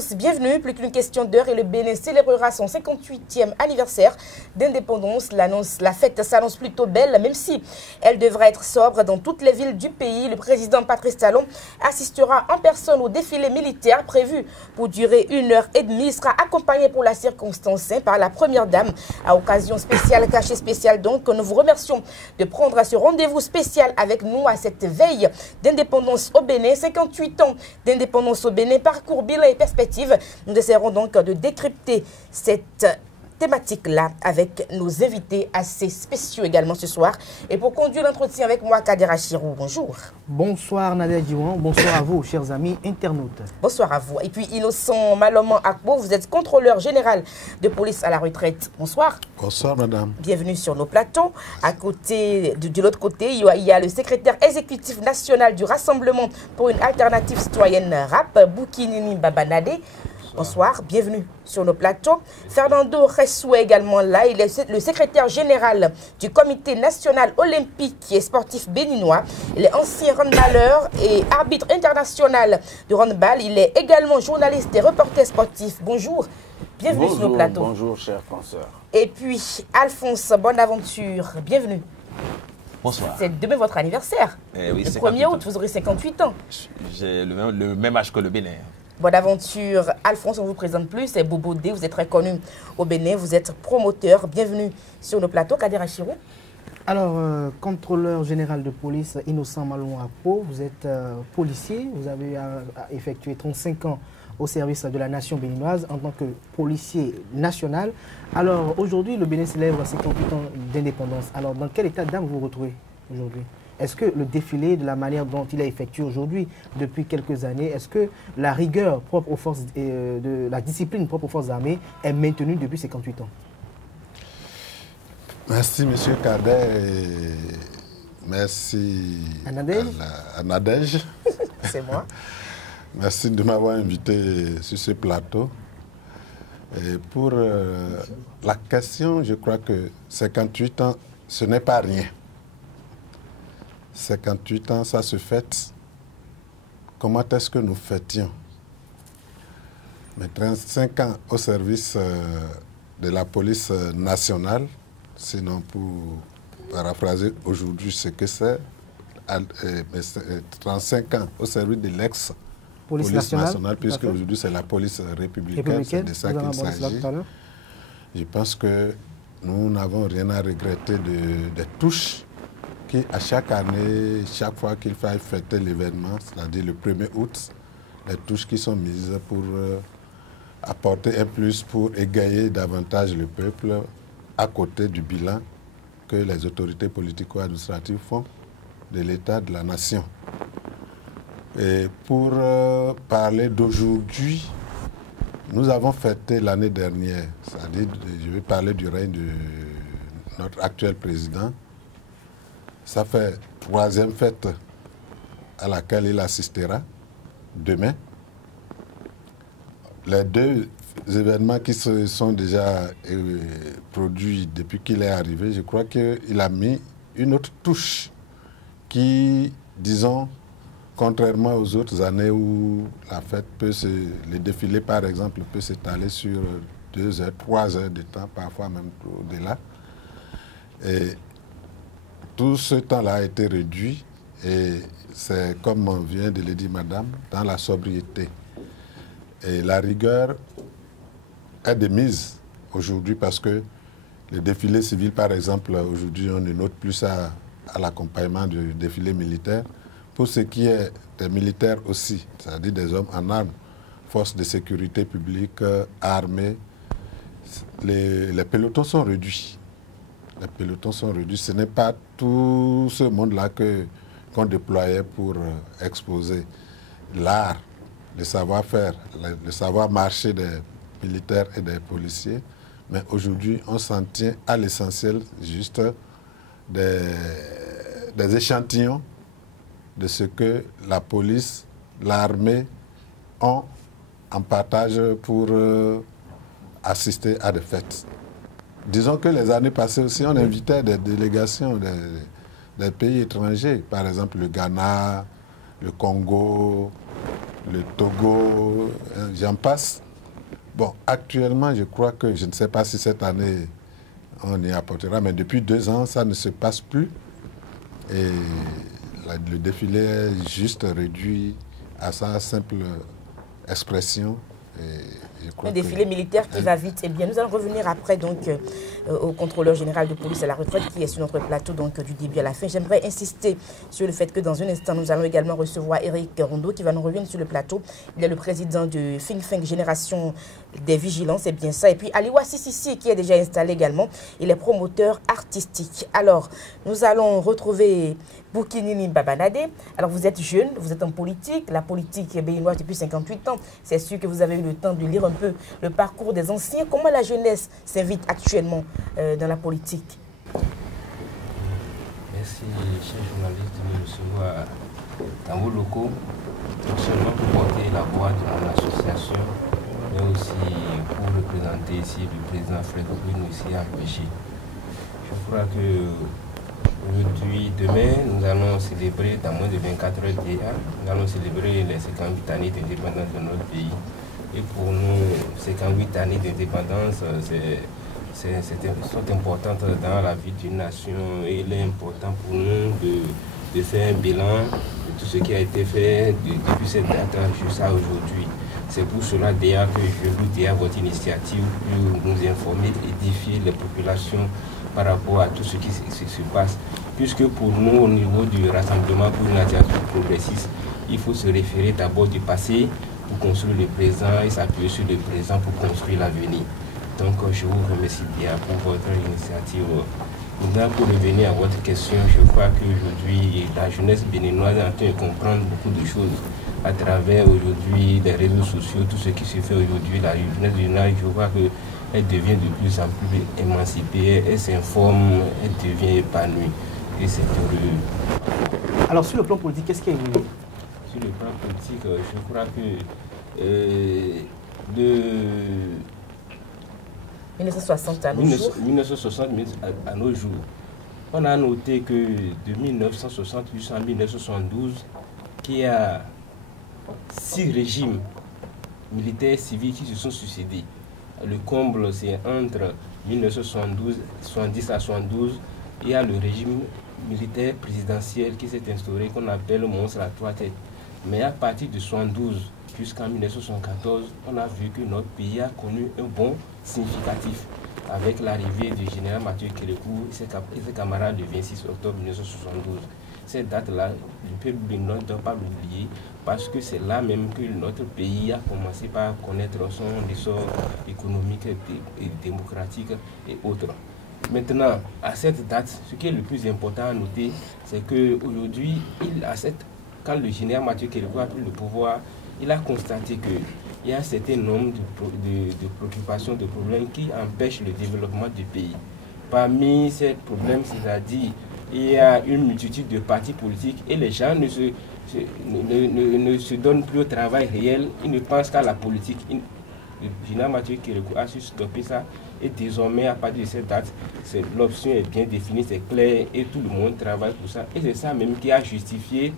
tous, bienvenue. Plus qu'une question d'heure et le Bénin célébrera son 58e anniversaire d'indépendance. La fête s'annonce plutôt belle, même si elle devra être sobre dans toutes les villes du pays. Le président Patrice Talon assistera en personne au défilé militaire prévu pour durer 1h30. Il sera accompagné pour la circonstance par la première dame à occasion spéciale, cachet spécial. Donc, nous vous remercions de prendre ce rendez-vous spécial avec nous à cette veille d'indépendance au Bénin. 58 ans d'indépendance au Bénin, parcours, bilan et perspective. Nous essaierons donc de décrypter cette thématique-là avec nos invités assez spéciaux également ce soir. Et pour conduire l'entretien avec moi, Kadera Chirou, bonjour. Bonsoir Nadia Diwan, bonsoir à vous, chers amis internautes. Bonsoir à vous. Et puis Innocent Maloman Akbo, vous êtes contrôleur général de police à la retraite. Bonsoir. Bonsoir madame. Bienvenue sur nos plateaux. À côté, de l'autre côté, il y a le secrétaire exécutif national du Rassemblement pour une alternative citoyenne RAP, Boukinini Babanade. Bonsoir, bienvenue sur nos plateaux. Fernando Ressou est également là. Il est le secrétaire général du Comité national olympique et sportif béninois. Il est ancien handballeur et arbitre international de handball. Il est également journaliste et reporter sportif. Bonjour, bienvenue sur nos plateaux. Bonjour, chers penseurs. Et puis, Alphonse Bonaventure, bienvenue. Bonsoir. C'est demain votre anniversaire. Oui, le 1er août, vous aurez 58 ans. J'ai le même âge que le Bénin. Bonaventure, Alphonse, on ne vous présente plus, c'est Bobo D, vous êtes très connu au Bénin, vous êtes promoteur, bienvenue sur nos plateaux. Kadera Chirou. Alors, contrôleur général de police, Innocent Maloman Akbo, vous êtes policier, vous avez effectué 35 ans au service de la nation béninoise en tant que policier national. Alors, aujourd'hui, le Bénin célèbre 58 ans d'indépendance. Alors, dans quel état d'âme vous vous retrouvez aujourd'hui ? Est-ce que le défilé, de la manière dont il a effectué aujourd'hui, depuis quelques années, est-ce que la rigueur propre aux forces, la discipline propre aux forces armées est maintenue depuis 58 ans? Merci, monsieur Kader, et merci à Nadège. C'est moi. Merci de m'avoir invité sur ce plateau. Et pour la question, je crois que 58 ans, ce n'est pas rien. 58 ans, ça se fête. Comment est-ce que nous fêtions? Mais 35 ans au service de la police nationale, sinon pour paraphraser aujourd'hui ce que c'est, 35 ans au service de l'ex-police nationale, puisque aujourd'hui c'est la police républicaine, c'est de ça qu'il s'agit. Je pense que nous n'avons rien à regretter des touches qui, à chaque année, chaque fois qu'il faille fêter l'événement, c'est-à-dire le 1er août, les touches qui sont mises pour apporter un plus, pour égayer davantage le peuple à côté du bilan que les autorités politico-administratives font de l'état de la nation. Et pour parler d'aujourd'hui, nous avons fêté l'année dernière, c'est-à-dire, je vais parler du règne de notre actuel président. Ça fait 3e fête à laquelle il assistera demain. Les 2 événements qui se sont déjà produits depuis qu'il est arrivé, je crois qu'il a mis une autre touche qui, disons, contrairement aux autres années où la fête le défilé par exemple peut s'étaler sur 2 heures, 3 heures de temps, parfois même au-delà. Et tout ce temps-là a été réduit et c'est, comme on vient de le dire, madame, dans la sobriété. Et la rigueur est de mise aujourd'hui parce que le défilé civil, par exemple, aujourd'hui, on ne note plus à l'accompagnement du défilé militaire. Pour ce qui est des militaires aussi, c'est-à-dire des hommes en armes, forces de sécurité publique, armées, les pelotons sont réduits. Les pelotons sont réduits. Ce n'est pas tout ce monde-là qu'on déployait pour exposer l'art, le savoir-faire, le savoir-marcher des militaires et des policiers. Mais aujourd'hui, on s'en tient à l'essentiel, juste des échantillons de ce que la police, l'armée ont en partage pour assister à des fêtes. Disons que les années passées aussi, on invitait des délégations des pays étrangers, par exemple le Ghana, le Congo, le Togo, j'en passe. Bon, actuellement, je crois que, je ne sais pas si cette année on y apportera, mais depuis 2 ans, ça ne se passe plus. Et le défilé est juste réduit à sa simple expression. Un défilé militaire qui va vite. Eh bien, nous allons revenir après donc au contrôleur général de police à la retraite qui est sur notre plateau donc du début à la fin. J'aimerais insister sur le fait que dans un instant, nous allons également recevoir Eric Rondo qui va nous revenir sur le plateau. Il est le président de Think Think Génération des Vigilants, c'est bien ça. Et puis Aliwa Sissi qui est déjà installé également. Il est promoteur artistique. Alors, nous allons retrouver Boukinini Babanade. Alors, vous êtes jeune, vous êtes en politique, la politique béninoise depuis 58 ans. C'est sûr que vous avez eu le temps de lire un peu le parcours des anciens. Comment la jeunesse s'invite actuellement dans la politique? Merci, chers journalistes, de me recevoir dans vos locaux, non seulement pour porter la voix de mon association, mais aussi pour représenter ici le président Fred Brune ici à Péché. Je crois que aujourd'hui, demain, nous allons célébrer, dans moins de 24 heures déjà, nous allons célébrer les 58 années d'indépendance de notre pays. Et pour nous, 58 années d'indépendance, sont importantes dans la vie d'une nation. Et il est important pour nous de faire un bilan de tout ce qui a été fait depuis cette date jusqu'à aujourd'hui. C'est pour cela d'ailleurs que je loue d'ailleurs votre initiative pour nous informer, édifier les populations par rapport à tout ce qui se passe. Puisque pour nous, au niveau du Rassemblement pour une alternative progressiste, il faut se référer d'abord du passé pour construire le présent et s'appuyer sur le présent pour construire l'avenir. Donc je vous remercie bien pour votre initiative. Maintenant, pour revenir à votre question, je crois qu'aujourd'hui, la jeunesse béninoise est en train de comprendre beaucoup de choses à travers aujourd'hui les réseaux sociaux, tout ce qui se fait aujourd'hui. La jeunesse béninoise, je crois qu'elle devient de plus en plus émancipée, elle s'informe, elle devient épanouie. Et c'est heureux. Alors sur le plan politique, qu'est-ce qui est évolué? Sur le plan politique, je crois que de 1960 à nos jours. 1960 à nos jours. On a noté que de 1960 jusqu'en 1972, qu'il y a 6 régimes militaires civils qui se sont succédés. Le comble, c'est entre 1970 à 72, il y a le régime militaire présidentiel qui s'est instauré, qu'on appelle le monstre à 3 têtes. Mais à partir de 1972 jusqu'en 1974, on a vu que notre pays a connu un bond significatif avec l'arrivée du général Mathieu Kérékou et ses camarades le 26 octobre 1972. Cette date-là, le peuple béninois ne doit pas l'oublier parce que c'est là même que notre pays a commencé par connaître son essor économique et démocratique et autres. Maintenant, à cette date, ce qui est le plus important à noter, c'est qu'aujourd'hui, quand le général Mathieu Kérékou a pris le pouvoir, il a constaté qu'il y a un certain nombre de préoccupations, de problèmes qui empêchent le développement du pays. Parmi ces problèmes, c'est-à-dire il y a une multitude de partis politiques et les gens ne se donnent plus au travail réel, ils ne pensent qu'à la politique. Le général Mathieu Kérékou a su stopper ça et désormais, à partir de cette date, l'option est bien définie, c'est clair et tout le monde travaille pour ça. Et c'est ça même qui a justifié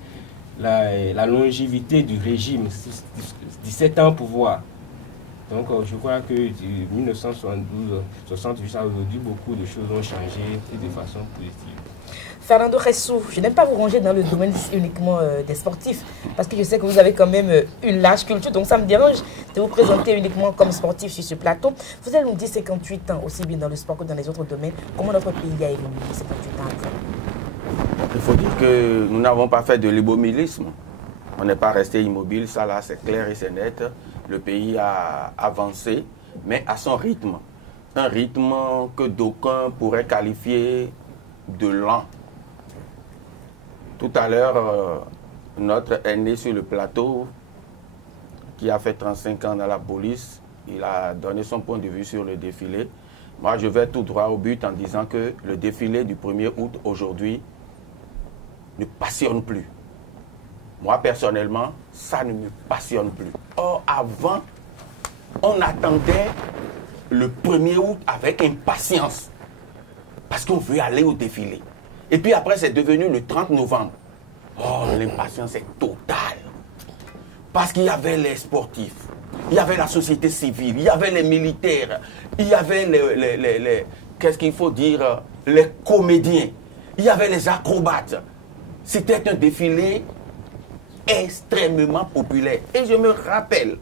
la longévité du régime, 17 ans au pouvoir. Donc je crois que de 1972-60 jusqu'à aujourd'hui, beaucoup de choses ont changé et de façon positive. Fernando Ressou, je n'aime pas vous ranger dans le domaine uniquement des sportifs, parce que je sais que vous avez quand même une large culture, donc ça me dérange de vous présenter uniquement comme sportif sur ce plateau. Vous allez nous dire 58 ans, aussi bien dans le sport que dans les autres domaines, comment notre pays a évolué 58 ans après. Il faut dire que nous n'avons pas fait de l'immobilisme. On n'est pas resté immobile, ça là c'est clair et c'est net. Le pays a avancé, mais à son rythme. Un rythme que d'aucuns pourraient qualifier de lent. Tout à l'heure, notre aîné sur le plateau, qui a fait 35 ans dans la police, il a donné son point de vue sur le défilé. Moi, je vais tout droit au but en disant que le défilé du 1er août aujourd'hui ne passionne plus. Moi, personnellement, ça ne me passionne plus. Or, avant, on attendait le 1er août avec impatience parce qu'on veut aller au défilé. Et puis après, c'est devenu le 30 novembre. Oh, l'impatience est totale. Parce qu'il y avait les sportifs, il y avait la société civile, il y avait les militaires, il y avait qu'est-ce qu'il faut dire, les comédiens, il y avait les acrobates. C'était un défilé extrêmement populaire. Et je me rappelle,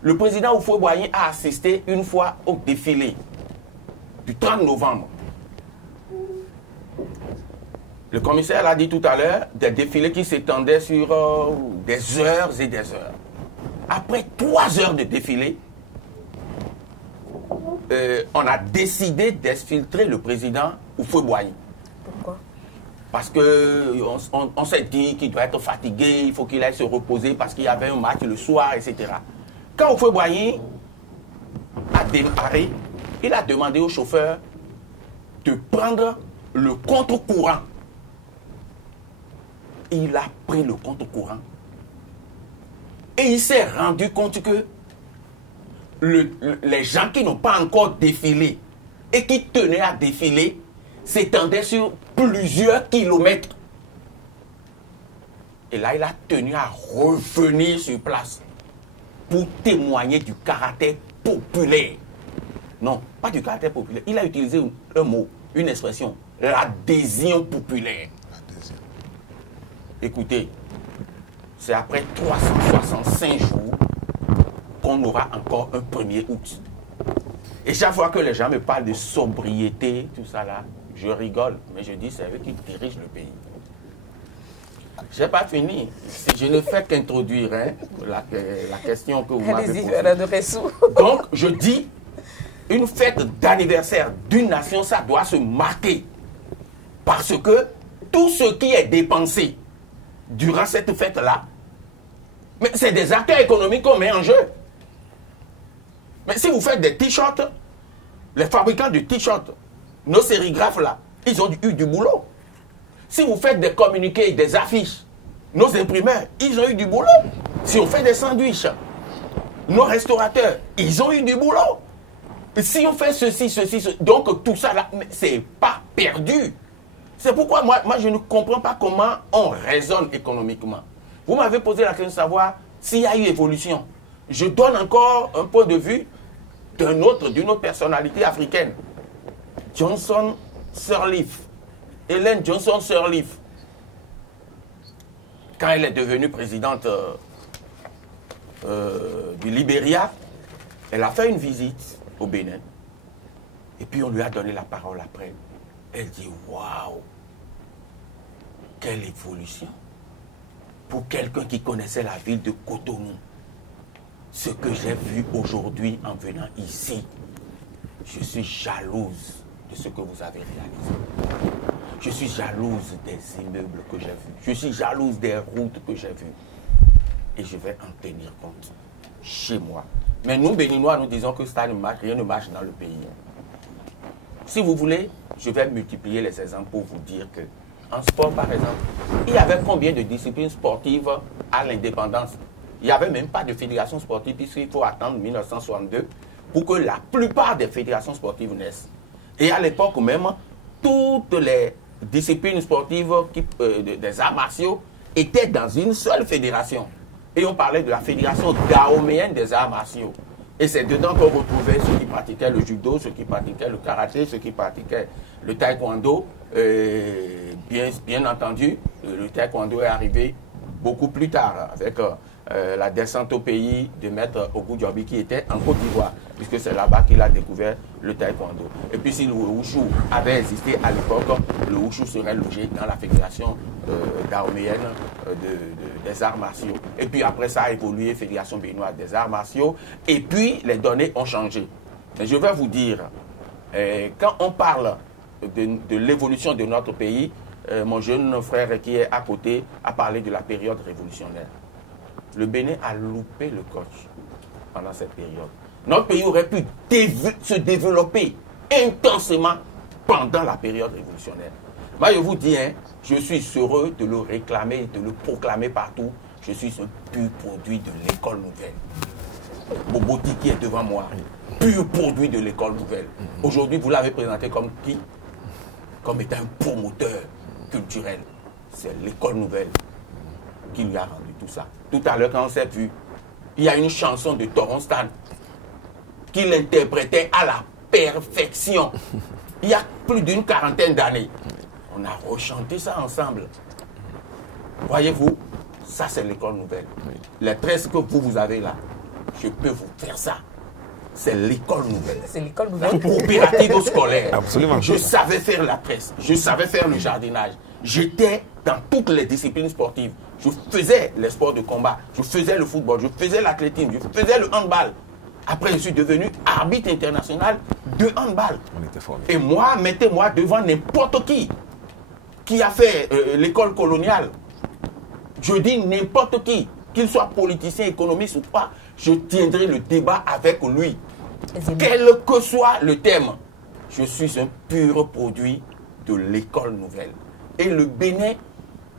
le président Houphouët-Boigny a assisté une fois au défilé du 30 novembre. Le commissaire l'a dit tout à l'heure, des défilés qui s'étendaient sur des heures et des heures. Après 3 heures de défilé, on a décidé d'exfiltrer le président Houphouët-Boigny. Pourquoi? Parce qu'on s'est dit qu'il doit être fatigué, il faut qu'il aille se reposer parce qu'il y avait un match le soir, etc. Quand Houphouët-Boigny a démarré, il a demandé au chauffeur de prendre le contre-courant. Il a pris le contre-courant et il s'est rendu compte que les gens qui n'ont pas encore défilé et qui tenaient à défiler s'étendaient sur plusieurs kilomètres. Et là, il a tenu à revenir sur place pour témoigner du caractère populaire. Non, pas du caractère populaire. Il a utilisé un mot, une expression, l'adhésion populaire. Écoutez, c'est après 365 jours qu'on aura encore un 1er août. Et chaque fois que les gens me parlent de sobriété, tout ça là, je rigole, mais je dis c'est eux qui dirigent le pays. Je n'ai pas fini. Je ne fais qu'introduire la question que vous m'avez posée. Donc, je dis, une fête d'anniversaire d'une nation, ça doit se marquer. Parce que tout ce qui est dépensé durant cette fête-là, mais c'est des acteurs économiques qu'on met en jeu. Mais si vous faites des t-shirts, les fabricants de t-shirts, nos sérigraphes là, ils ont eu du boulot. Si vous faites des communiqués, des affiches, nos imprimeurs, ils ont eu du boulot. Si on fait des sandwichs, nos restaurateurs, ils ont eu du boulot. Si on fait ceci, donc tout ça là, c'est pas perdu. C'est pourquoi moi je ne comprends pas comment on raisonne économiquement. Vous m'avez posé la question de savoir s'il y a eu évolution. Je donne encore un point de vue d'une autre personnalité africaine. Johnson Sirleaf. Ellen Johnson Sirleaf. Quand elle est devenue présidente du Libéria, elle a fait une visite au Bénin. Et puis on lui a donné la parole après. Elle dit, waouh, quelle évolution. Pour quelqu'un qui connaissait la ville de Cotonou, ce que j'ai vu aujourd'hui en venant ici, je suis jalouse de ce que vous avez réalisé. Je suis jalouse des immeubles que j'ai vus. Je suis jalouse des routes que j'ai vues. Et je vais en tenir compte chez moi. Mais nous, Béninois, nous disons que ça ne marche, rien ne marche dans le pays. Si vous voulez, je vais multiplier les exemples pour vous dire que, en sport, par exemple, il y avait combien de disciplines sportives à l'indépendance? Il n'y avait même pas de fédération sportive, puisqu'il faut attendre 1962 pour que la plupart des fédérations sportives naissent. Et à l'époque même, toutes les disciplines sportives des arts martiaux étaient dans une seule fédération. Et on parlait de la fédération dahoméenne des arts martiaux. Et c'est dedans qu'on retrouvait ceux qui pratiquaient le judo, ceux qui pratiquaient le karaté, ceux qui pratiquaient le taekwondo. Bien entendu, le taekwondo est arrivé beaucoup plus tard, avec la descente au pays de Maître Ogu Diobi qui était en Côte d'Ivoire, puisque c'est là-bas qu'il a découvert le taekwondo. Et puis si le wushu avait existé à l'époque, le wushu serait logé dans la fédération dahoméenne des arts martiaux. Et puis après ça a évolué, fédération béninoise des arts martiaux, et puis les données ont changé. Mais je vais vous dire, quand on parle de l'évolution de notre pays, mon jeune frère qui est à côté a parlé de la période révolutionnaire. Le Bénin a loupé le coach pendant cette période. Notre pays aurait pu se développer intensément pendant la période révolutionnaire. Moi, je vous dis, je suis heureux de le réclamer, de le proclamer partout. Je suis un pur produit de l'école nouvelle. Boboti qui est devant moi, pur produit de l'école nouvelle. Aujourd'hui, vous l'avez présenté comme qui? Comme étant un promoteur culturel. C'est l'école nouvelle qui lui a rendu tout ça. Tout à l'heure, quand on s'est vu il y a une chanson de Torrance Stan qu'il interprétait à la perfection. Il y a plus d'une quarantaine d'années. On a rechanté ça ensemble. Voyez-vous, ça c'est l'école nouvelle. Les tresses que vous avez là, je peux vous faire ça. C'est l'école nouvelle. C'est l'école La nouvelle. coopérative scolaire. Absolument. Je savais faire la presse. Je savais faire le jardinage. J'étais dans toutes les disciplines sportives. Je faisais les sports de combat. Je faisais le football. Je faisais l'athlétisme. Je faisais le handball. Après, je suis devenu arbitre international de handball. On était formés. Et moi, mettez-moi devant n'importe qui a fait l'école coloniale. Je dis n'importe qui, qu'il soit politicien, économiste ou pas, je tiendrai le débat avec lui. Quel que soit le thème, je suis un pur produit de l'école nouvelle. Et le Bénin,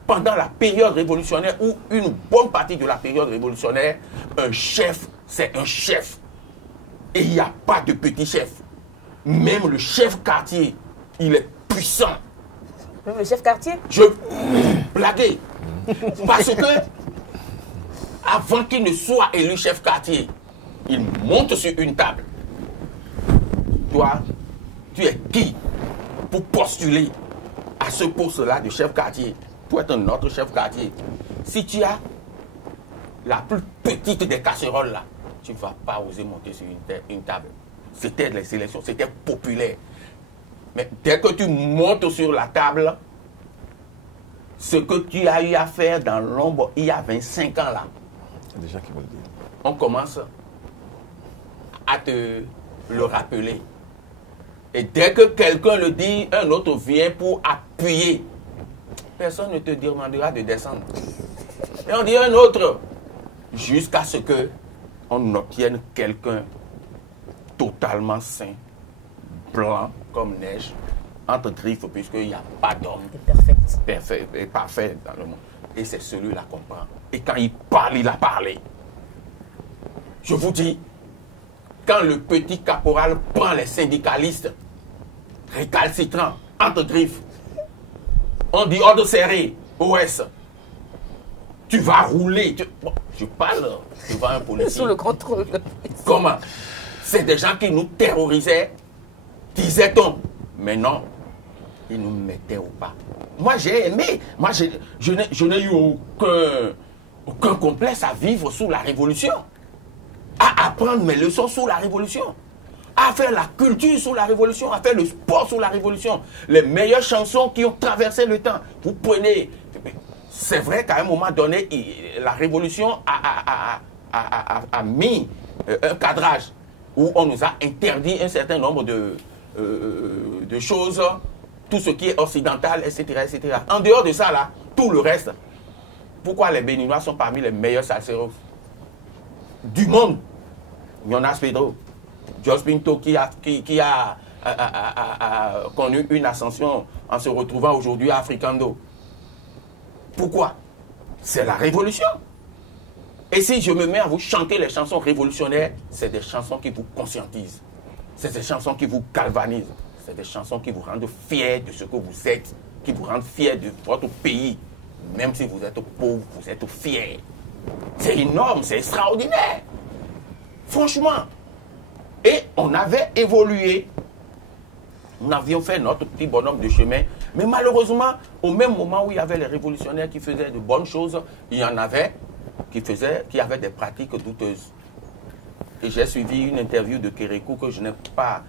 pendant la période révolutionnaire, ou une bonne partie de la période révolutionnaire, un chef, c'est un chef. Et il n'y a pas de petit chef. Même le chef quartier, il est puissant. Même le chef quartier? Je blaguais. Parce que, avant qu'il ne soit élu chef quartier, il monte sur une table. Toi, tu es qui pour postuler à ce poste-là de chef quartier, pour être un autre chef quartier? Si tu as la plus petite des casseroles là, tu ne vas pas oser monter sur une table. C'était les élections, c'était populaire. Mais dès que tu montes sur la table, ce que tu as eu à faire dans l'ombre il y a 25 ans là, Il y a des gens qui vont le dire. on commence à te le rappeler. Et dès que quelqu'un le dit, un autre vient pour appuyer. Personne ne te demandera de descendre. Et on dit un autre. Jusqu'à ce que on obtienne quelqu'un totalement sain, blanc comme neige, entre griffes, puisqu'il n'y a pas d'homme parfait dans le monde. Et c'est celui-là qu'on prend. Et quand il parle, il a parlé. Je vous dis, quand le petit caporal prend les syndicalistes récalcitrants, entre griffes, on dit ordre serré, OS. Tu vas rouler. Bon, je parle devant un policier. Sous le contrôle. Comment? C'est des gens qui nous terrorisaient, disait-on. Mais non, ils nous mettaient au pas. Moi, j'ai aimé. Moi, je n'ai eu aucun complexe à vivre sous la Révolution. À apprendre mes leçons sous la Révolution. À faire la culture sous la Révolution. À faire le sport sous la Révolution. Les meilleures chansons qui ont traversé le temps. Vous prenez... C'est vrai qu'à un moment donné, la Révolution a mis un cadrage où on nous a interdit un certain nombre de choses, tout ce qui est occidental, etc., etc. En dehors de ça, là, tout le reste, pourquoi les Béninois sont parmi les meilleurs salseros du monde? Jonas Pedro, Jos Pinto qui a connu une ascension en se retrouvant aujourd'hui à Africando. Pourquoi? C'est la révolution. Et si je me mets à vous chanter les chansons révolutionnaires, c'est des chansons qui vous conscientisent. C'est des chansons qui vous galvanisent. C'est des chansons qui vous rendent fiers de ce que vous êtes, qui vous rendent fiers de votre pays. Même si vous êtes pauvre, vous êtes fiers. C'est énorme, c'est extraordinaire. Franchement. Et on avait évolué. Nous avions fait notre petit bonhomme de chemin. Mais malheureusement, au même moment où il y avait les révolutionnaires qui faisaient de bonnes choses, il y en avait qui avaient des pratiques douteuses. Et j'ai suivi une interview de Kérékou que je n'ai pas,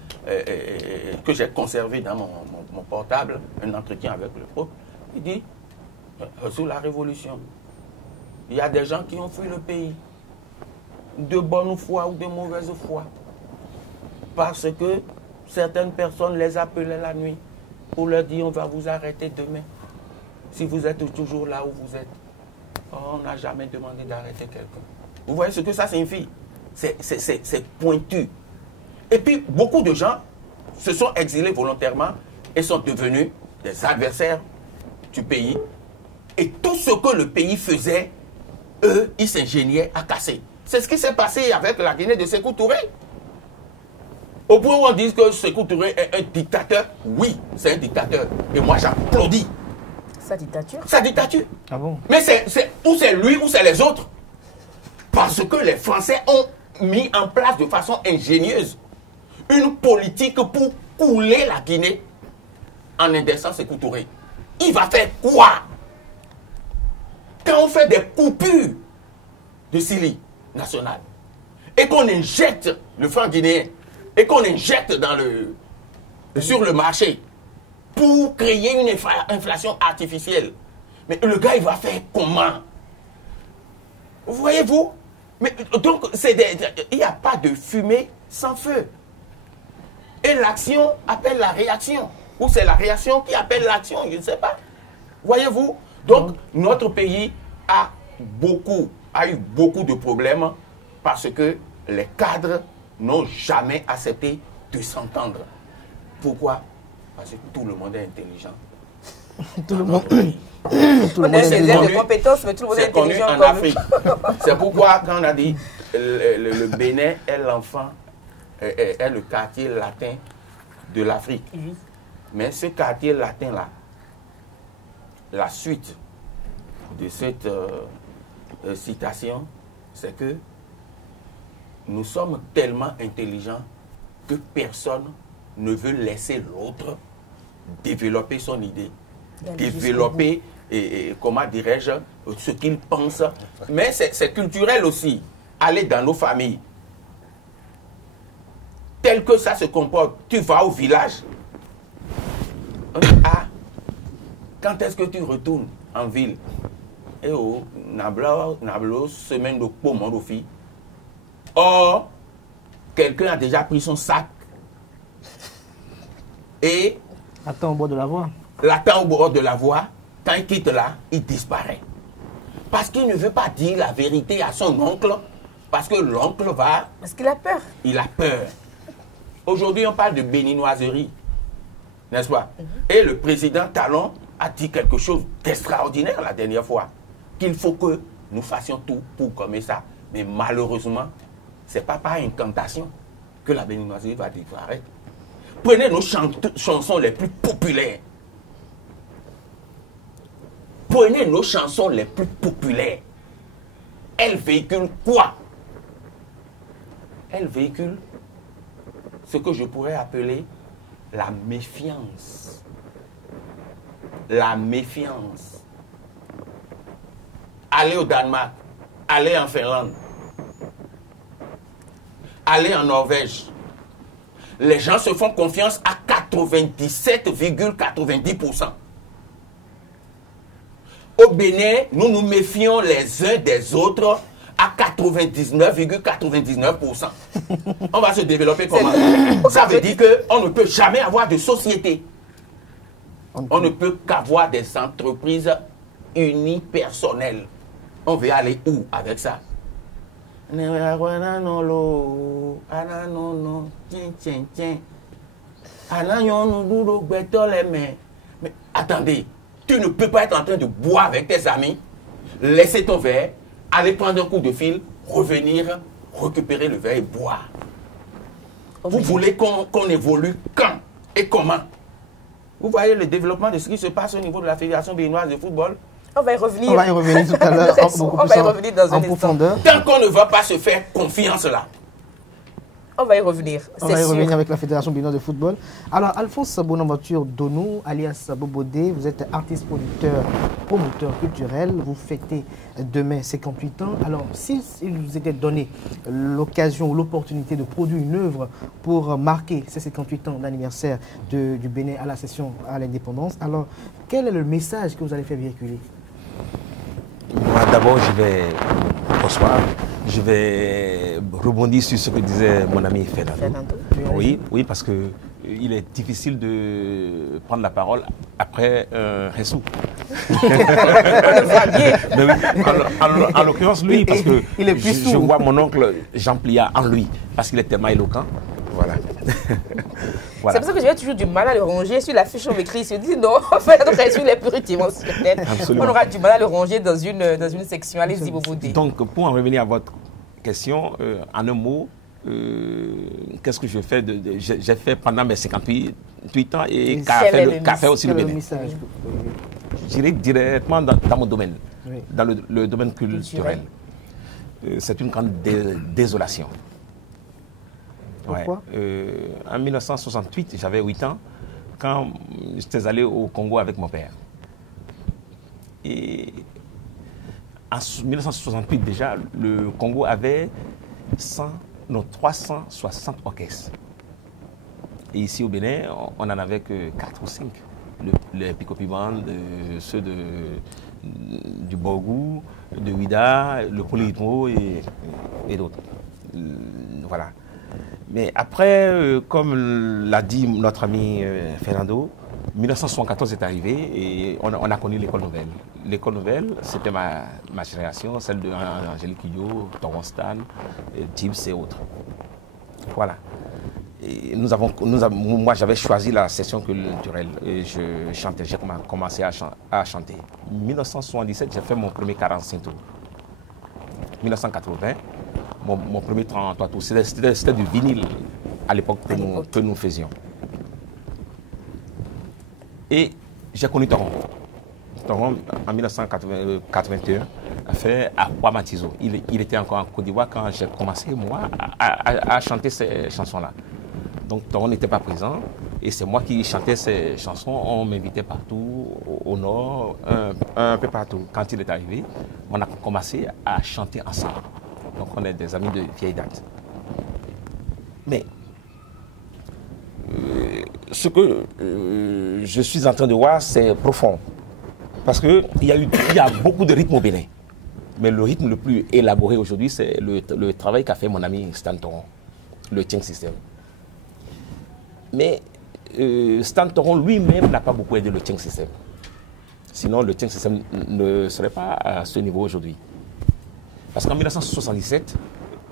que j'ai conservé dans mon portable, un entretien avec le peuple. Il dit, sous la révolution, il y a des gens qui ont fui le pays, de bonne foi ou de mauvaise foi, parce que certaines personnes les appelaient la nuit pour leur dire on va vous arrêter demain. Si vous êtes toujours là où vous êtes, on n'a jamais demandé d'arrêter quelqu'un. Vous voyez ce que ça signifie? C'est pointu. Et puis, beaucoup de gens se sont exilés volontairement et sont devenus des adversaires du pays. Et tout ce que le pays faisait, eux, ils s'ingéniaient à casser. C'est ce qui s'est passé avec la Guinée de Sékou Touré. Au point où on dit que Sékou Touré est un dictateur, oui, c'est un dictateur. Et moi, j'applaudis. Sa dictature? Sa dictature. Ah bon? Mais ou c'est lui ou c'est les autres. Parce Parce que les Français ont mis en place de façon ingénieuse une politique pour couler la Guinée en indexant ses Touré. Il va faire quoi? Quand on fait des coupures de Sili national et qu'on injecte le franc guinéen et qu'on injecte sur le marché pour créer une inflation artificielle, mais le gars, il va faire comment? Voyez-vous? Mais donc, il n'y a pas de fumée sans feu. Et l'action appelle la réaction. Ou c'est la réaction qui appelle l'action, je ne sais pas. Voyez-vous? Donc, notre pays a eu beaucoup de problèmes parce que les cadres n'ont jamais accepté de s'entendre. Pourquoi? Parce que tout le monde est intelligent. Tout le monde. On a des aides de compétences, mais tout le monde est intelligent en Afrique. C'est pourquoi, quand on a dit le Bénin est l'enfant, est le quartier latin de l'Afrique. Mais ce quartier latin-là, la suite de cette citation, c'est que nous sommes tellement intelligents que personne ne veut laisser l'autre développer son idée, développer, comment dirais-je, ce qu'il pense. Mais c'est culturel aussi. Aller dans nos familles, tel que ça se comporte. Tu vas au village. Ah, quand est-ce que tu retournes en ville? Et oh, nablo semaine de pomme en fille. Or, quelqu'un a déjà pris son sac et attends au bord de la voie. L'attend au bord de la voie. Quand il quitte là, il disparaît. Parce qu'il ne veut pas dire la vérité à son oncle. Parce que l'oncle va... Parce qu'il a peur. Il a peur. Aujourd'hui, on parle de béninoiserie. N'est-ce pas? Et le président Talon a dit quelque chose d'extraordinaire la dernière fois. Qu'il faut que nous fassions tout pour comme ça. Mais malheureusement, ce n'est pas par incantation que la béninoiserie va disparaître. Prenez nos chansons les plus populaires. Prenez nos chansons les plus populaires. Elles véhiculent quoi? Elles véhiculent ce que je pourrais appeler la méfiance. La méfiance. Allez au Danemark, allez en Finlande, allez en Norvège. Les gens se font confiance à 97,90%. Au Bénin, nous nous méfions les uns des autres à 99,99%. On va se développer comment? Ça veut dire qu'on ne peut jamais avoir de société. On ne peut qu'avoir des entreprises unipersonnelles. On veut aller où avec ça? Mais attendez, tu ne peux pas être en train de boire avec tes amis, laisser ton verre, aller prendre un coup de fil, revenir, récupérer le verre et boire. Vous voulez qu'on évolue quand et comment? Vous voyez le développement de ce qui se passe au niveau de la Fédération béninoise de football? On va y revenir. On va y revenir tout à l'heure. On va y revenir dans un profondeur. Tant qu'on ne va pas se faire confiance là. On va y revenir. On va y revenir avec la Fédération béninoise de football. Alors, Alphonse Bonaventure Donou, alias Bobodé, vous êtes artiste, producteur, promoteur culturel. Vous fêtez demain 58 ans. Alors, s'il vous était donné l'occasion ou l'opportunité de produire une œuvre pour marquer ces 58 ans d'anniversaire du Bénin à la session à l'indépendance, alors quel est le message que vous allez faire véhiculer? Moi, d'abord, bonsoir. Je vais rebondir sur ce que disait mon ami Fernando. Oui, parce que il est difficile de prendre la parole après Ressou. En l'occurrence, lui, parce que je vois mon oncle Jean Plia en lui, parce qu'il est tellement éloquent. Voilà. Voilà. C'est pour ça que j'avais toujours du mal à le ranger. Sur la fiche, on m'écrit, je dis non, en fait, on est pluridimensionnel. On aura du mal à le ranger dans une section. Allez-y, Bobodé. Donc, pour en revenir à votre question, en un mot, qu'est-ce que je fais? J'ai fait pendant mes 58 ans et qu'a fait aussi le Bénin. Je dirais directement dans mon domaine, dans le domaine culturel. c'est une grande désolation. Pourquoi? En 1968, j'avais 8 ans, quand j'étais allé au Congo avec mon père. Et en 1968 déjà, le Congo avait 360 orchestres. Et ici au Bénin, on n'en avait que 4 ou 5. Les Pico-Piban, ceux du Borgou, de Ouida, le Polyrythmo et d'autres. Voilà. Mais après, comme l'a dit notre ami Fernando, 1974 est arrivé et on a connu l'école nouvelle. L'école nouvelle, c'était ma génération, celle de Angélique Kidjo, Toron Stan, Tibbs et autres. Voilà. Et moi, j'avais choisi la section culturelle et je chantais. J'ai commencé à chanter. En 1977, j'ai fait mon premier 45 tours. 1980, mon premier 33 tours. C'était du vinyle à l'époque que nous faisions. Et j'ai connu Toron. Toron, en 1981, a fait Akwa Matizo. Il était encore en Côte d'Ivoire quand j'ai commencé, moi, à chanter ces chansons-là. Donc Toron n'était pas présent et c'est moi qui chantais ces chansons. On m'invitait partout, au nord, un peu partout. Quand il est arrivé, on a commencé à chanter ensemble. Donc on est des amis de vieille date. Mais ce que je suis en train de voir, c'est profond. Parce qu'il y a beaucoup de rythmes au Bénin. Mais le rythme le plus élaboré aujourd'hui, c'est le travail qu'a fait mon ami Stan Toron, le Tcheng System. Mais Stan Toron lui-même n'a pas beaucoup aidé le Tcheng System. Sinon, le Tcheng System ne serait pas à ce niveau aujourd'hui. Parce qu'en 1977,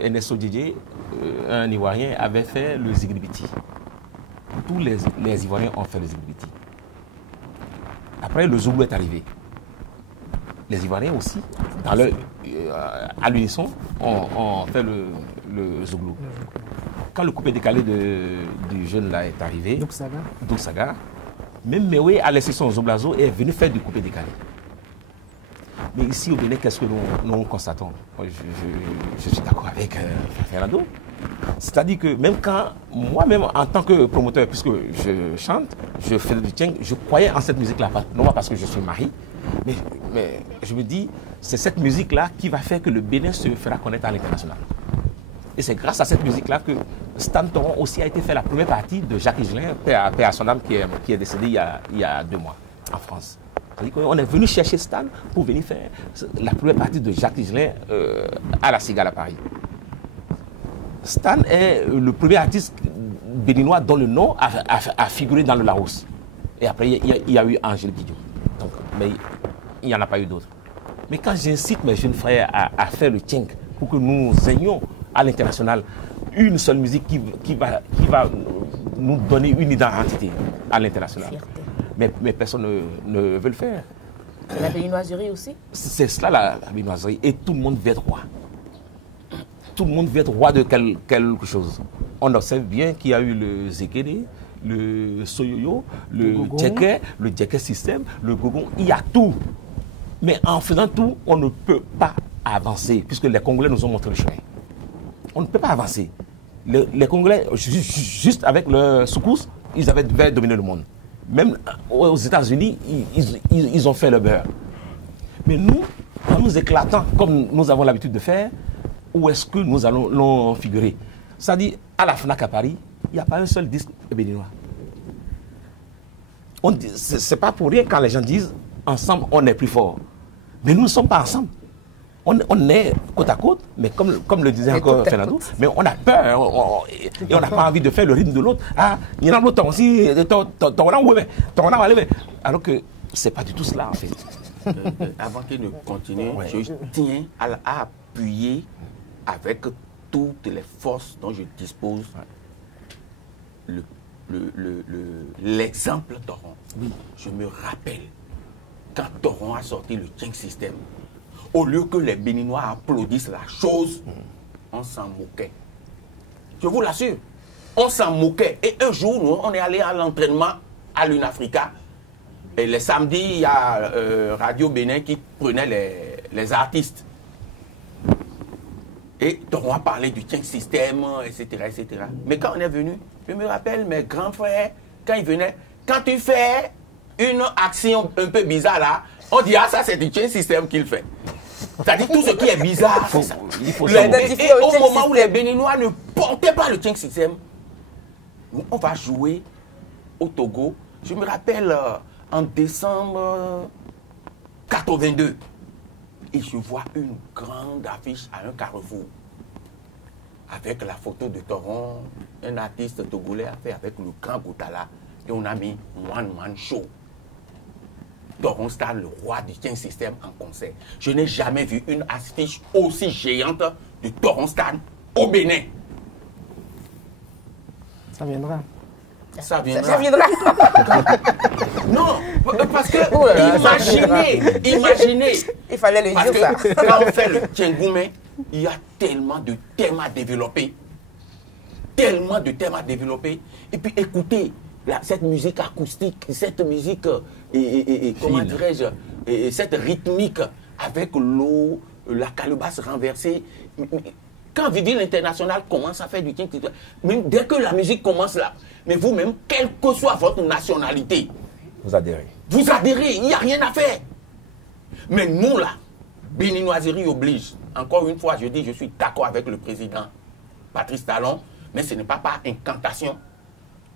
Ernesto Djedje, un Ivoirien, avait fait le Zigribiti. Tous les Ivoiriens ont fait le Zigribiti. Après, le Zoulou est arrivé. Les Ivoiriens aussi, à l'unisson, ont fait le Zoulou. Quand le coupé décalé du jeune là est arrivé, Douk Saga, même Mewe, à l'exception Zoblazo, est venu faire du coupé décalé. Mais ici au Bénin, qu'est-ce que nous constatons? Je suis d'accord avec Fernando. C'est-à-dire que même quand, moi-même en tant que promoteur, puisque je chante, je fais du tcheng, je croyais en cette musique-là, non pas parce que je suis marié, mais je me dis, c'est cette musique-là qui va faire que le Bénin se fera connaître à l'international. Et c'est grâce à cette musique-là que Stan Toron aussi a été fait la première partie de Jacques Higelin, paix à son âme, qui est décédé il y a 2 mois en France. C'est-à-dire qu'on est venu chercher Stan pour venir faire la première partie de Jacques Higelin à la Cigale à Paris. Stan est le premier artiste béninois dont le nom a figuré dans le Laos. Et après, il y a eu Angèle Kidjo. Mais il n'y en a pas eu d'autres. Mais quand j'incite mes jeunes frères à faire le tcheng pour que nous ayons à l'international une seule musique qui va nous donner une identité à l'international. Mais personne ne veut le faire. C'est la béninoiserie aussi? C'est cela la béninoiserie. Et tout le monde veut être roi. Tout le monde veut être roi de quelque chose. On observe bien qu'il y a eu le Zekede, le Soyoyo, le Djeke système, le Gogon. Il y a tout. Mais en faisant tout, on ne peut pas avancer, puisque les Congolais nous ont montré le chemin. On ne peut pas avancer. Les Congolais, juste avec le soukous, ils avaient dominé le monde. Même aux États-Unis, ils ont fait le beurre. Mais nous, en nous éclatant, comme nous avons l'habitude de faire, où est-ce que nous allons figurer? C'est-à-dire, à la FNAC à Paris, il n'y a pas un seul disque béninois. Ce n'est pas pour rien quand les gens disent ensemble, on est plus fort. Mais nous ne sommes pas ensemble. On est côte à côte, mais comme le disait encore Fernando, mais on a peur et on n'a pas envie de faire le rythme de l'autre. Ah, il y en a l'autre aussi, alors que ce n'est pas du tout cela en fait. Avant qu'il ne continue, je tiens à appuyer avec toutes les forces dont je dispose l'exemple Toron. Oui. Je me rappelle quand Toron a sorti le Tcheng System. Au lieu que les Béninois applaudissent la chose, on s'en moquait. Je vous l'assure, on s'en moquait. Et un jour, nous, on est allé à l'entraînement à l'Unafrica. Et les samedis, il y a Radio Bénin qui prenait les artistes. Et donc on a parlé du Tchèque système, etc., etc. Mais quand on est venu, je me rappelle, mes grands frères, quand ils venaient, quand tu fais une action un peu bizarre là, on dit, ah, ça c'est du Tchèque système qu'il fait. C'est-à-dire tout ce qui est bizarre. Il faut Et au moment où les Béninois ne portaient pas le Tchèque système, on va jouer au Togo. Je me rappelle en décembre 82. Et je vois une grande affiche à un carrefour avec la photo de Toron, un artiste togolais a fait avec le grand Goutala et on a mis One Man Show. Toron Star, le roi du Tchèque système en concert. Je n'ai jamais vu une affiche aussi géante de Toron Star au Bénin. Ça viendra. Ça viendra. Ça viendra. Non, parce que imaginez. Il fallait le Parce dire ça. que quand on fait le Tchengoumé, il y a tellement de thèmes à développer. Tellement de thèmes à développer. Et puis écoutez, cette musique acoustique, cette musique, comment dirais-je, cette rythmique avec l'eau, la calebasse renversée. Quand Vivi l'International commence à faire du Tchèque, même dès que la musique commence là, mais vous-même, quelle que soit votre nationalité, Vous adhérez. vous adhérez, il n'y a rien à faire. Mais nous là, béninoiserie oblige. Encore une fois, je dis, je suis d'accord avec le président Patrice Talon, mais ce n'est pas par incantation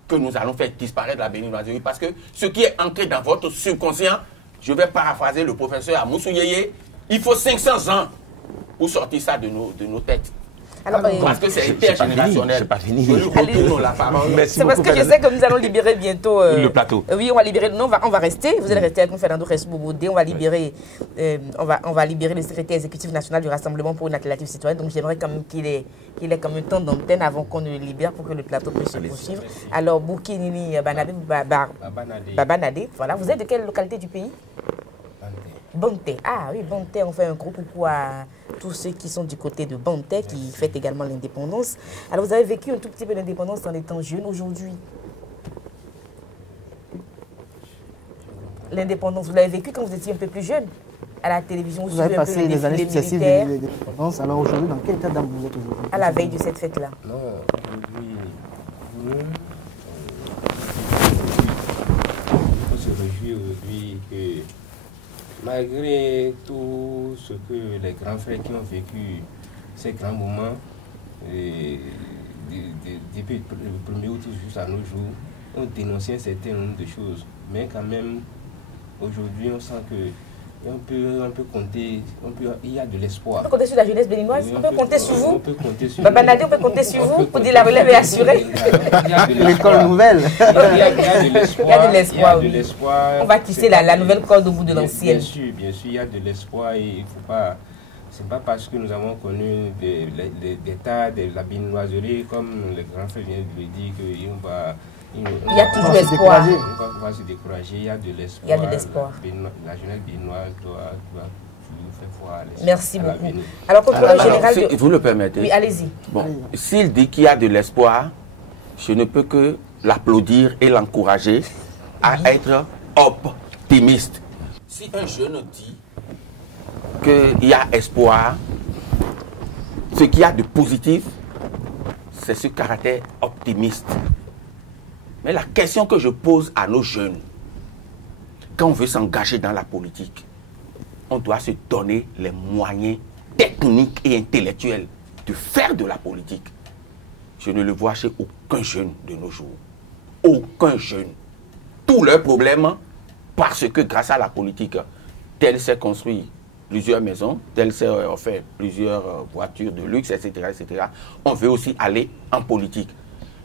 que nous allons faire disparaître la béninoiserie, parce que ce qui est ancré dans votre subconscient, je vais paraphraser le professeur Amoussou Yeye, il faut 500 ans pour sortir ça de nos têtes. Alors, Parce que c'est intergénérationnel. C'est pas fini. Je lui retourne la parole. Merci c'est parce beaucoup, que je sais que nous allons libérer bientôt le plateau. Oui, on va libérer. Non, on va rester. Vous allez rester avec nous, Fernando Resboubodé. On va libérer. On va libérer le secrétaire exécutif national du Rassemblement pour une alternative citoyenne. Donc j'aimerais quand même qu'il ait comme un temps d'antenne avant qu'on ne le libère pour que le plateau puisse se poursuivre. Alors Boukinini Babanade, voilà. Vous êtes de quelle localité du pays? Bonté. Ah oui, Bonté, on fait un gros coucou à tous ceux qui sont du côté de Bonté, qui fêtent également l'indépendance. Alors, vous avez vécu un tout petit peu l'indépendance en étant jeune aujourd'hui. L'indépendance, vous l'avez vécu quand vous étiez un peu plus jeune? À la télévision, vous avez passé les années successives de l'indépendance. Alors aujourd'hui, dans quel état d'âme vous êtes aujourd'hui? À la veille de cette fête-là. Non, aujourd'hui, on se réjouit aujourd'hui que malgré tout ce que les grands frères qui ont vécu ces grands moments, depuis le 1er août jusqu'à nos jours, ont dénoncé un certain nombre de choses. Mais quand même, aujourd'hui, on sent que on peut compter, il y a de l'espoir. On peut compter sur la jeunesse béninoise, Oui, on peut compter sur vous. On peut compter sur Babanade, on peut compter sur vous pour dire la relève est assurée. L'école nouvelle. Il y a de l'espoir. Il y a de l'espoir, Il y a de l'espoir. On va tisser la nouvelle corde au bout de l'ancienne. Bien sûr, il y a de l'espoir et il faut pas. C'est pas parce que nous avons connu des tas de la béninoiserie, comme le grand frère vient de le dire, qu'on va. Il y a toujours espoir. On va se décourager, il y a de l'espoir. Il y a de l'espoir. La jeunesse béninoise doit toujours faire foi à l'espoir. Merci beaucoup. Alors, contrôleur général. Si vous le permettez. Oui, allez-y. Bon, s'il dit qu'il y a de l'espoir, je ne peux que l'applaudir et l'encourager à être optimiste. Si un jeune dit qu'il y a espoir, ce qu'il y a de positif, c'est ce caractère optimiste. Mais la question que je pose à nos jeunes, quand on veut s'engager dans la politique, on doit se donner les moyens techniques et intellectuels de faire de la politique. Je ne le vois chez aucun jeune de nos jours. Aucun jeune. Tous leurs problèmes, parce que grâce à la politique, tel s'est construit plusieurs maisons, tel s'est fait plusieurs voitures de luxe, etc., etc. On veut aussi aller en politique.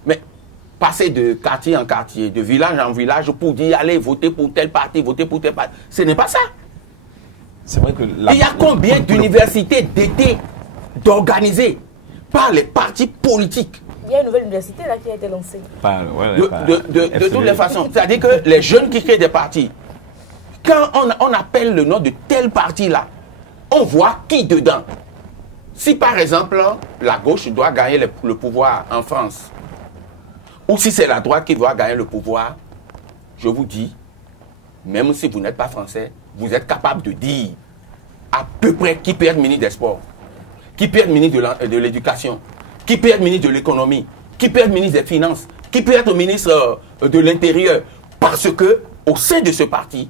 Mais passer de quartier en quartier, de village en village pour dire allez voter pour tel parti, voter pour tel parti, ce n'est pas ça. C'est vrai que il y a combien d'universités d'été d'organiser par les partis politiques? Il y a une nouvelle université là qui a été lancée. De toutes les façons. C'est-à-dire que les jeunes qui créent des partis, quand on appelle le nom de tel parti là, on voit qui dedans. Si par exemple la gauche doit gagner le pouvoir en France, ou si c'est la droite qui doit gagner le pouvoir, je vous dis, même si vous n'êtes pas français, vous êtes capable de dire à peu près qui peut être ministre des Sports, qui peut être ministre de l'Éducation, qui peut être ministre de l'Économie, qui peut être ministre des Finances, qui peut être ministre de l'Intérieur. Parce que au sein de ce parti,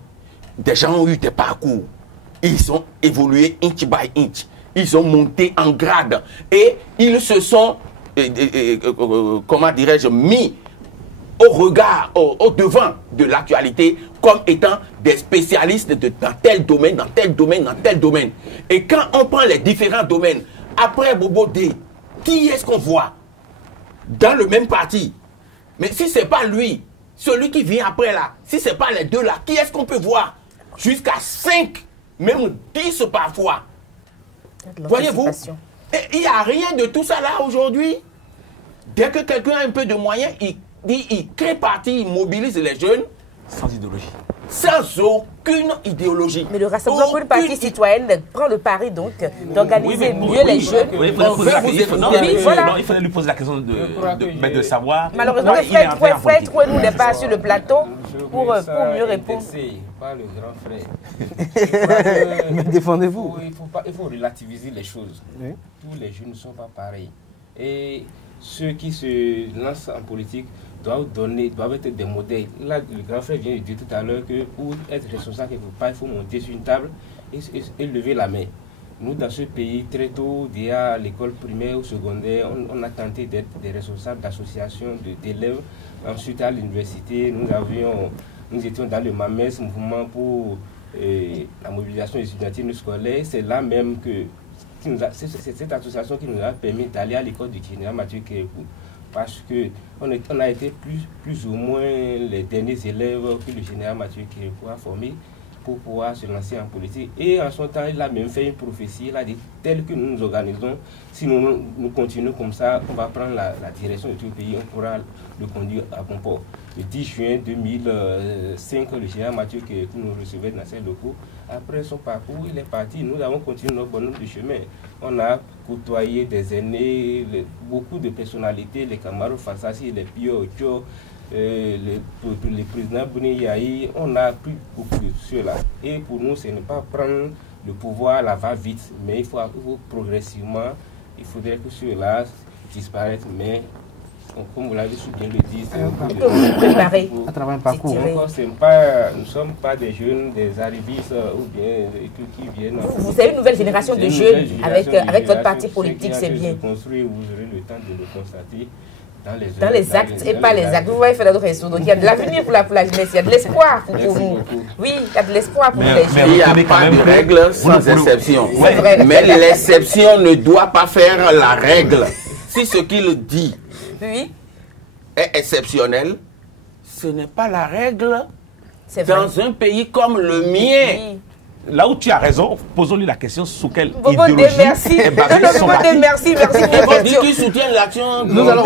des gens ont eu des parcours. Ils ont évolué inch by inch. Ils ont monté en grade. Et ils se sont, comment dirais-je, mis au regard, au devant de l'actualité comme étant des spécialistes dans tel domaine, dans tel domaine, dans tel domaine. Et quand on prend les différents domaines, après Bobo D, qui est-ce qu'on voit dans le même parti? Mais si ce n'est pas lui, celui qui vient après là, si ce n'est pas les deux là, qui est-ce qu'on peut voir? Jusqu'à 5, même 10 parfois. Voyez-vous? Il n'y a rien de tout ça là aujourd'hui. Dès que quelqu'un a un peu de moyens, il crée parti, il mobilise les jeunes. Sans idéologie. Sans aucune idéologie. Mais le Rassemblement pour une partie citoyenne prend le pari donc d'organiser mieux les jeunes. Oui, il fallait lui poser la question de savoir. Malheureusement, Fred Troué-nous n'est pas sur le plateau pour mieux répondre. Pas le grand frère. Mais défendez-vous. Il faut relativiser les choses. Oui. Tous les jeunes ne sont pas pareils. Et ceux qui se lancent en politique doivent être des modèles. Là, le grand frère vient de dire tout à l'heure que pour être responsable quelque part, il faut monter sur une table et lever la main. Nous, dans ce pays, très tôt, déjà à l'école primaire ou secondaire, on a tenté d'être des responsables d'associations d'élèves. Ensuite, à l'université, nous étions dans le MAMES, mouvement pour la mobilisation étudiantine scolaire. C'est là même que c'est cette association qui nous a permis d'aller à l'école du général Mathieu Kérékou. Parce qu'on a été plus ou moins les derniers élèves que le général Mathieu Kérékou a formés pour pouvoir se lancer en politique. Et en son temps, il a même fait une prophétie, il a dit, tel que nous nous organisons, si nous continuons comme ça, on va prendre la direction de tout le pays, on pourra le conduire à bon port. Le 10 juin 2005, le général Mathieu Kérékou nous recevait dans ses locaux. Après son parcours, il est parti. Nous avons continué notre bonhomme de chemin. On a côtoyé des aînés, beaucoup de personnalités, les camarades Fassassi, les Pio Ocho, les présidents Bouni Yahi. On a pris beaucoup de ceux-là. Et pour nous, ce n'est pas prendre le pouvoir à la va-vite, mais il faut progressivement, il faudrait que ceux-là disparaissent, mais comme vous l'avez su bien le dire, c'est préparer à travers un parcours. Nous ne sommes pas des jeunes, des arrivistes ou bien qui viennent. Vous avez une nouvelle génération de jeunes avec votre parti politique, c'est bien. Vous aurez le temps de le constater dans les actes et pas les actes. Vous voyez, Fernando Ressou, donc il y a de l'avenir pour la jeunesse, il y a de l'espoir pour nous. Oui, il y a de l'espoir pour les jeunes. Il n'y a pas de règle sans exception. Mais l'exception ne doit pas faire la règle. Si ce qu'il dit est exceptionnel, ce n'est pas la règle dans un pays comme le mien. Là où tu as raison, posons-lui la question sur quelle idéologie est basée son parti. Merci. On dit qu'il soutient l'action. Nous allons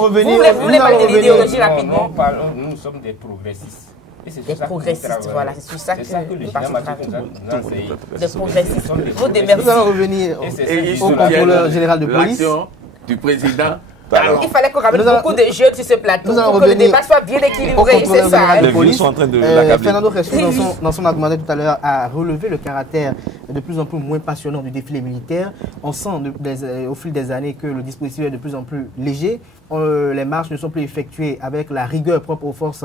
revenir. Vous voulez parler de l'idéologie rapidement? Nous sommes des progressistes. Des progressistes, voilà, c'est sur ça que le parti travaille. Des progressistes. Nous allons revenir au contrôleur général de police. Du président. Alors, il fallait qu'on ramène beaucoup de jeunes sur ce plateau pour que le débat soit bien équilibré, c'est ça. Les vieux sont en train de Fernando Ressou, dans son argumentaire tout à l'heure, a relevé le caractère de plus en plus moins passionnant du défilé militaire. On sent au fil des années que le dispositif est de plus en plus léger. Les marches ne sont plus effectuées avec la rigueur propre aux forces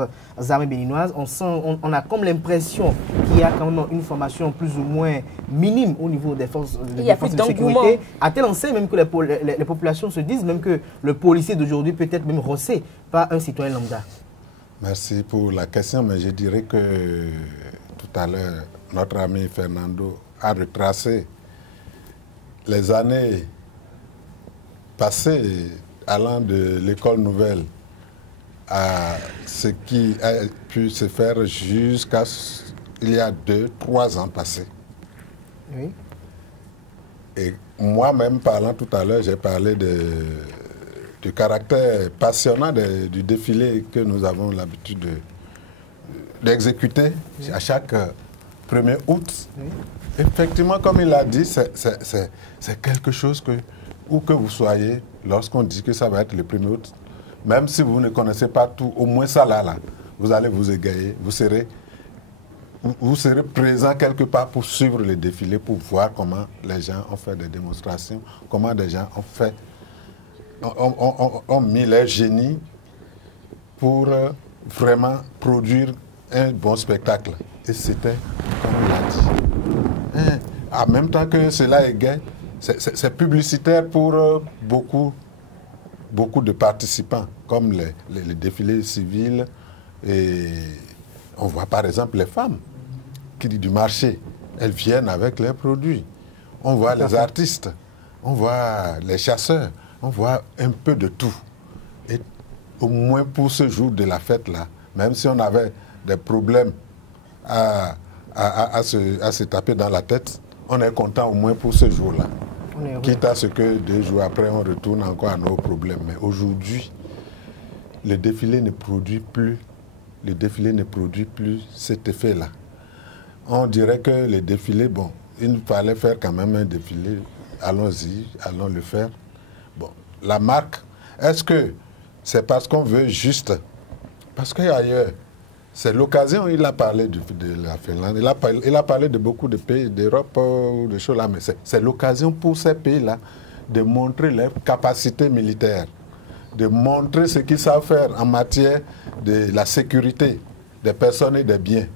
armées béninoises. On a comme l'impression qu'il y a quand même une formation plus ou moins minime au niveau des forces de sécurité. À tel enseigne même que les populations se disent même que le policier d'aujourd'hui peut être même rossé par un citoyen lambda. Merci pour la question, mais je dirais que tout à l'heure, notre ami Fernando a retracé les années passées allant de l'école nouvelle à ce qui a pu se faire jusqu'à il y a 2-3 ans passés. Oui. Et moi-même, parlant tout à l'heure, j'ai parlé du caractère passionnant du défilé que nous avons l'habitude d'exécuter à chaque 1er août. Oui. Effectivement, comme il l'a dit, c'est quelque chose que, où que vous soyez, lorsqu'on dit que ça va être le 1er août, même si vous ne connaissez pas tout, au moins ça là, vous allez vous égayer, vous serez vous serez présent quelque part pour suivre le défilé, pour voir comment les gens ont fait des démonstrations, comment des gens ont mis leur génie pour vraiment produire un bon spectacle. Et c'était, comme il a dit, en même temps que cela est gai, c'est publicitaire pour beaucoup de participants, comme les défilés civils. Et on voit par exemple les femmes du marché, elles viennent avec leurs produits. On voit les artistes, on voit les chasseurs, on voit un peu de tout. Et au moins pour ce jour de la fête-là, même si on avait des problèmes à se taper dans la tête, on est content au moins pour ce jour-là. Quitte à ce que 2 jours après, on retourne encore à nos problèmes. Mais aujourd'hui, le défilé ne produit plus cet effet-là. On dirait que le défilé, bon, il fallait faire quand même un défilé. Allons-y, allons le faire. Bon, la marque, est-ce que c'est parce qu'on veut juste... Parce qu'ailleurs, c'est l'occasion, il a parlé de la Finlande, il a parlé de beaucoup de pays d'Europe, de choses là, mais c'est l'occasion pour ces pays-là de montrer leur capacité militaire, de montrer ce qu'ils savent faire en matière de la sécurité des personnes et des biens,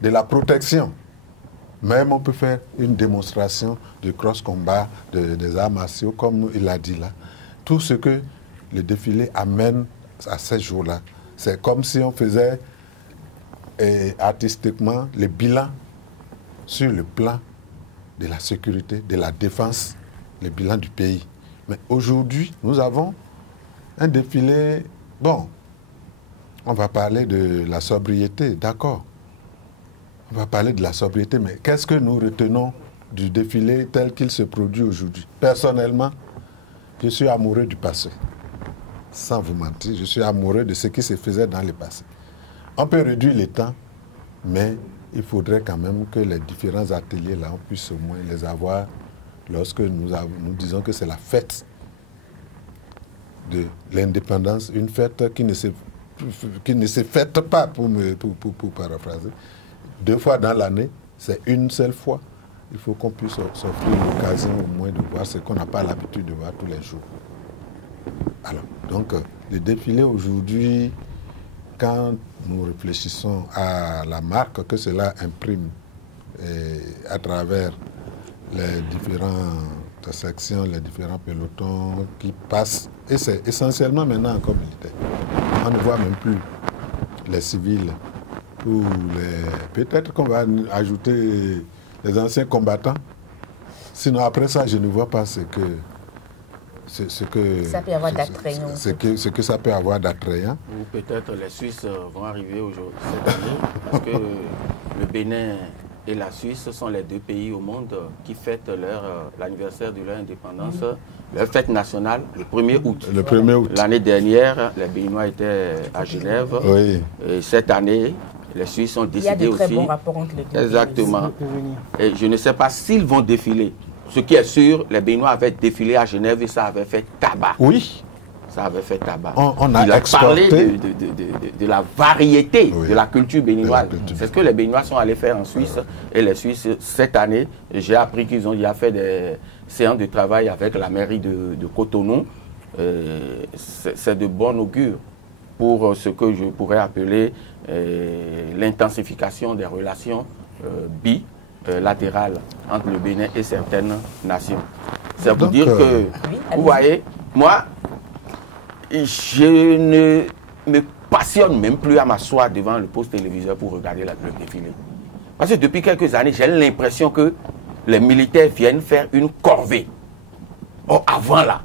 de la protection. Même on peut faire une démonstration de cross-combat, des arts martiaux, comme il a dit là. Tout ce que le défilé amène à ces jours-là, c'est comme si on faisait artistiquement le bilan sur le plan de la sécurité, de la défense, le bilan du pays. Mais aujourd'hui, nous avons un défilé, bon, on va parler de la sobriété, d'accord. On va parler de la sobriété, mais qu'est-ce que nous retenons du défilé tel qu'il se produit aujourd'hui? Personnellement, je suis amoureux du passé. Sans vous mentir, je suis amoureux de ce qui se faisait dans le passé. On peut réduire le temps, mais il faudrait quand même que les différents ateliers, là, on puisse au moins les avoir lorsque nous disons que c'est la fête de l'indépendance, une fête qui ne se fête pas, pour paraphraser, 2 fois dans l'année, c'est une seule fois. Il faut qu'on puisse s'offrir l'occasion au moins de voir ce qu'on n'a pas l'habitude de voir tous les jours. Alors, donc, le défilé aujourd'hui, quand nous réfléchissons à la marque que cela imprime à travers les différentes sections, les différents pelotons qui passent, et c'est essentiellement maintenant encore militaire. On ne voit même plus les civils ou peut-être qu'on va ajouter les anciens combattants. Sinon, après ça, je ne vois pas ce que ça peut avoir d'attrayant. Ce que ça peut avoir d'attrayant. Ou peut-être les Suisses vont arriver aujourd'hui, cette année, parce que le Bénin et la Suisse sont les 2 pays au monde qui fêtent l'anniversaire de leur indépendance, leur fête nationale, le 1er août. Le 1er août. L'année dernière, les Béninois étaient à Genève. Oui. Et cette année, les Suisses ont décidé aussi... Il y a de très bons rapports entre les 2 Exactement. Et je ne sais pas s'ils vont défiler. Ce qui est sûr, les Béninois avaient défilé à Genève et ça avait fait tabac. Oui. Ça avait fait tabac. On a parlé de la variété de la culture béninoise. C'est ce que les Béninois sont allés faire en Suisse. Et les Suisses, cette année, j'ai appris qu'ils ont déjà fait des séances de travail avec la mairie de Cotonou. C'est de bon augure pour ce que je pourrais appeler l'intensification des relations bilatérales entre le Bénin et certaines nations. C'est pour dire que, vous voyez, moi, je ne me passionne même plus à m'asseoir devant le poste téléviseur pour regarder le défilé. Parce que depuis quelques années, j'ai l'impression que les militaires viennent faire une corvée. Or, avant là,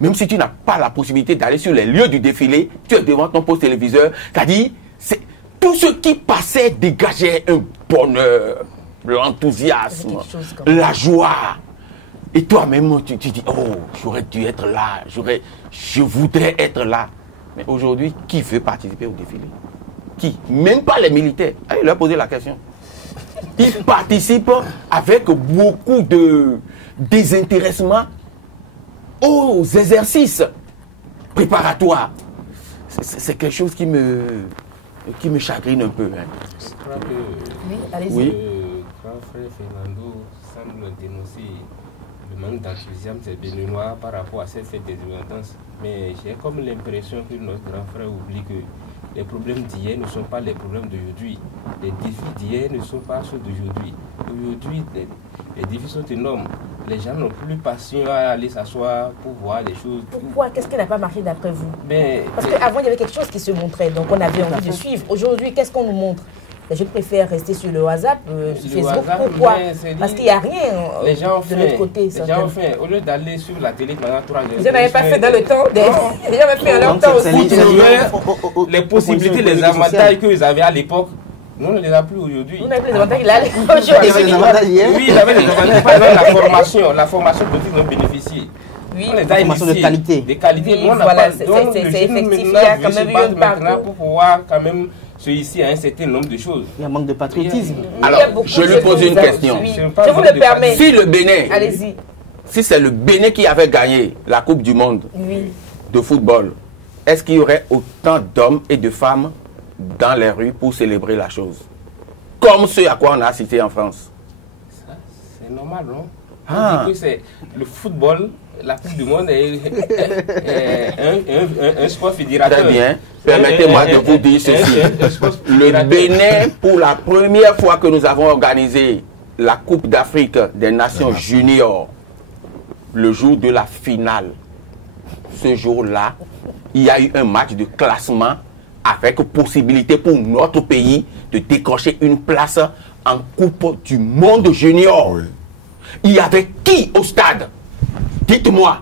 même si tu n'as pas la possibilité d'aller sur les lieux du défilé, tu es devant ton poste téléviseur, c'est-à-dire, tout ce qui passait dégageait un bonheur, l'enthousiasme, la joie. Et toi-même, tu dis, oh, j'aurais dû être là, je voudrais être là. Mais aujourd'hui, qui veut participer au défilé? Qui? Même pas les militaires. Allez leur poser la question. Ils participent avec beaucoup de désintéressement aux exercices préparatoires. C'est quelque chose qui me qui me chagrine un peu. Hein. Je crois que oui, allez-y. Oui. le grand frère Fernando semble dénoncer le manque d'enthousiasme des Béninois par rapport à cette fête des indépendances. Mais j'ai comme l'impression que notre grand frère oublie que les problèmes d'hier ne sont pas les problèmes d'aujourd'hui. Les défis d'hier ne sont pas ceux d'aujourd'hui. Aujourd'hui, les défis sont énormes. Les gens n'ont plus passion à aller s'asseoir pour voir des choses. Pourquoi? Qu'est-ce qui n'a pas marché d'après vous? Mais, Parce qu'avant, il y avait quelque chose qui se montrait, donc on avait envie de suivre. Aujourd'hui, qu'est-ce qu'on nous montre? Les jeunes préfèrent rester sur le WhatsApp, sur Facebook. WhatsApp, pourquoi? dit, Parce qu'il n'y a rien les gens de notre côté. Les gens ont fait, au lieu d'aller sur la télé pendant 3 heures. Vous n'avez pas fait dans le temps. Les gens avaient fait en leur temps aussi. Les possibilités, les avantages qu'ils avaient à l'époque, nous, on ne les a plus aujourd'hui. Vous n'avez plus les avantages qu'il a aujourd'hui. Oui, il avait des avantages. Par exemple, la formation dont ils ont bénéficié. Oui, on les a formation de qualité. Des qualités. Oui, voilà, c'est effectif. Il y a quand même eu un parcours. Pour pouvoir quand même se hisser à un certain nombre de choses. Il y a un manque de patriotisme. Alors, je lui pose une question. Oui. Je vous le permets. Si le Bénin, allez-y. Si c'est le Bénin qui avait gagné la Coupe du Monde de football, est-ce qu'il y aurait autant d'hommes et de femmes dans les rues pour célébrer la chose? Comme ce à quoi on a cité en France. C'est normal, non? On dit que c'est le football, la Coupe du Monde est un sport fédérateur. Très bien. Permettez-moi de vous dire ceci. Le Bénin, pour la première fois que nous avons organisé la Coupe d'Afrique des Nations Juniors, le jour de la finale, ce jour-là, il y a eu un match de classement avec possibilité pour notre pays de décrocher une place en Coupe du Monde Junior. Oui. Il y avait qui au stade? Dites-moi,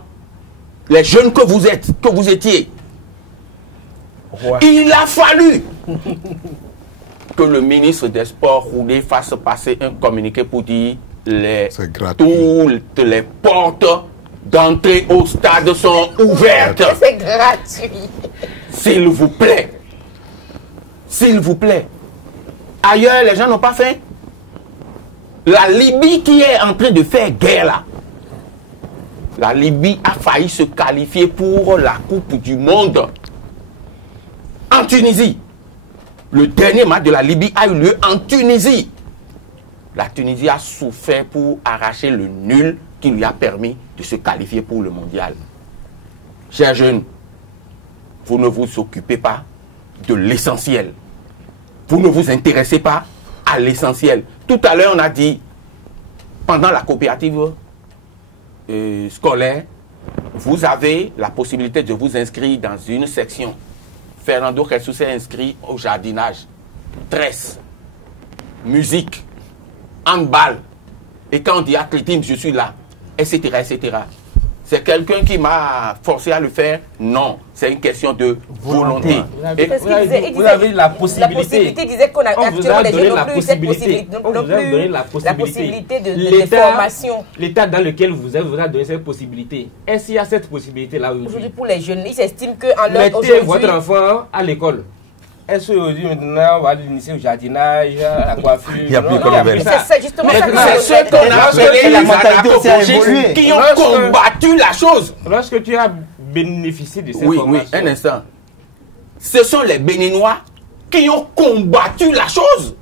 les jeunes que vous êtes, que vous étiez. Ouais. Il a fallu que le ministre des Sports Roulé fasse passer un communiqué pour dire toutes les portes d'entrée au stade sont ouvertes. C'est gratuit. S'il vous plaît. S'il vous plaît. Ailleurs, les gens n'ont pas faim. La Libye qui est en train de faire guerre là. La Libye a failli se qualifier pour la Coupe du Monde en Tunisie. Le dernier match de la Libye a eu lieu en Tunisie. La Tunisie a souffert pour arracher le nul qui lui a permis de se qualifier pour le mondial. Chers jeunes, vous ne vous occupez pas de l'essentiel. Vous ne vous intéressez pas à l'essentiel. Tout à l'heure, on a dit, pendant la coopérative scolaire, vous avez la possibilité de vous inscrire dans une section. Fernando Jesus s'est inscrit au jardinage, tresse, musique, handball. Et quand on dit athlétisme, je suis là, etc., etc. C'est quelqu'un qui m'a forcé à le faire? Non, c'est une question de volonté. Vous avez la possibilité. La possibilité disait qu'on a actuellement les jeunes n'ont plus cette possibilité. La possibilité de formation. L'État dans lequel vous êtes vous a donné cette possibilité. Est-ce qu'il y a cette possibilité-là aujourd'hui? Pour les jeunes, ils s'estiment qu'en leur mettez votre enfant à l'école. Est-ce qu'aujourd'hui, maintenant, on va l'initier au jardinage, à la coiffure? Il n'y a plus c'est justement ça. C'est ce qu'on a appelé les qui ont combattu la chose. Lorsque tu as bénéficié de cette formation. Oui, un instant. Ce sont les Béninois qui ont combattu la chose.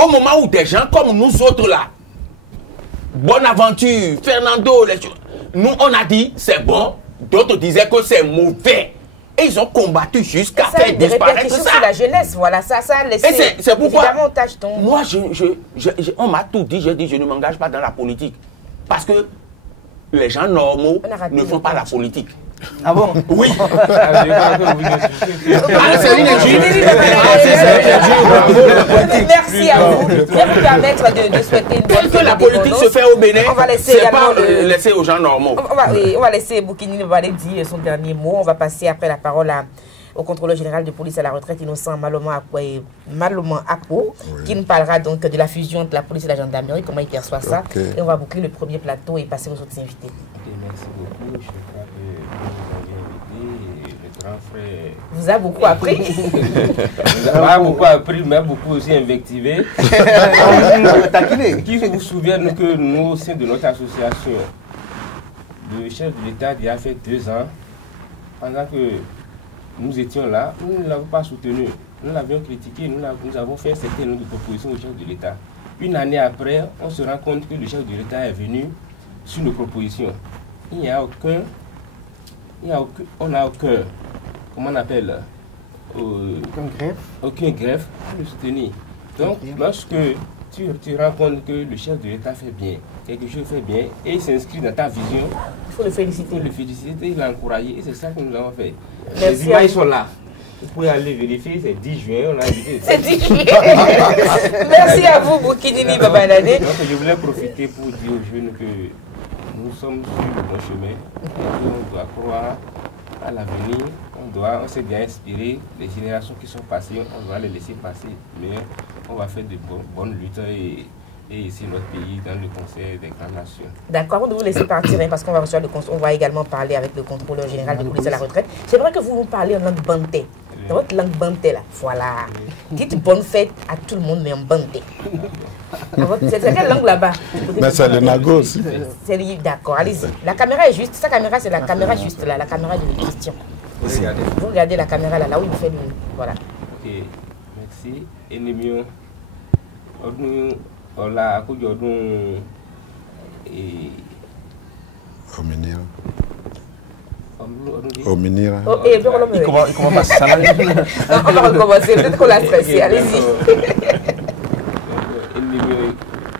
Au moment où des gens comme nous autres là, Bonaventure, Fernando, nous on a dit c'est bon, d'autres disaient que c'est mauvais. Et ils ont combattu jusqu'à faire disparaître ça. Sur la jeunesse, voilà, ça a laissé. Et c'est pourquoi moi, on m'a tout dit, j'ai dit je ne m'engage pas dans la politique. Parce que les gens normaux ne font pas la politique. Ah bon? Oui. Merci à vous. Je vais vous permettre de souhaiter une bonne que la politique se fait au Bénin, c'est pas laisser aux gens normaux. On va laisser Boukini Nivale dire son dernier mot. On va passer après la parole au contrôleur général de police à la retraite, Innocent Maloma Akpo, qui nous parlera donc de la fusion entre la police et la gendarmerie, comment il perçoit ça. Et on va boucler le premier plateau et passer aux autres invités. Merci beaucoup. Je crois que le grand frère vous a beaucoup appris. Vous avez beaucoup appris, mais beaucoup aussi invectivé. Qui vous souviennent que nous, au sein de notre nous étions là, nous ne l'avons pas soutenu. Nous l'avions critiqué, nous avons fait un certain nombre de propositions au chef de l'État. Une année après, on se rend compte que le chef de l'État est venu sur nos propositions. On n'a aucun, comment on appelle, aucun greffe pour le soutenir. Donc, lorsque tu rends compte que le chef de l'État fait bien, quelque chose fait bien, et il s'inscrit dans ta vision, il faut le féliciter. Il faut le féliciter, il l'a encouragé, et c'est ça que nous avons fait. Merci. Les images sont là. Vous pouvez aller vérifier, c'est 10 juin, on a invité. C'est 10 juillet. Merci à vous, Boukinini Babanadé. Donc, je voulais profiter pour dire aux jeunes que nous sommes sur le bon chemin. Et on doit croire à l'avenir. On s'est bien inspiré. Les générations qui sont passées, on doit les laisser passer. Mais on va faire de bonnes luttes et ici notre pays dans le Conseil des grandes nations. D'accord, on doit vous laisser partir parce qu'on va recevoir on va également parler avec le contrôleur général de police à la retraite. J'aimerais que vous nous parliez en langue banté. Dans votre langue banté là, voilà. Dites bonne fête à tout le monde mais en banté. C'est quelle langue là-bas? Mais c'est le nago aussi. D'accord, allez-y. La caméra est juste, sa caméra c'est la caméra juste là, la caméra de Christian. Vous regardez la caméra là, où il fait le... Voilà. Ok, merci. Ennemi, on a accueilli Ominira. Il commence à ça. On va recommencer, peut-être qu'on l'a stressé, allez-y.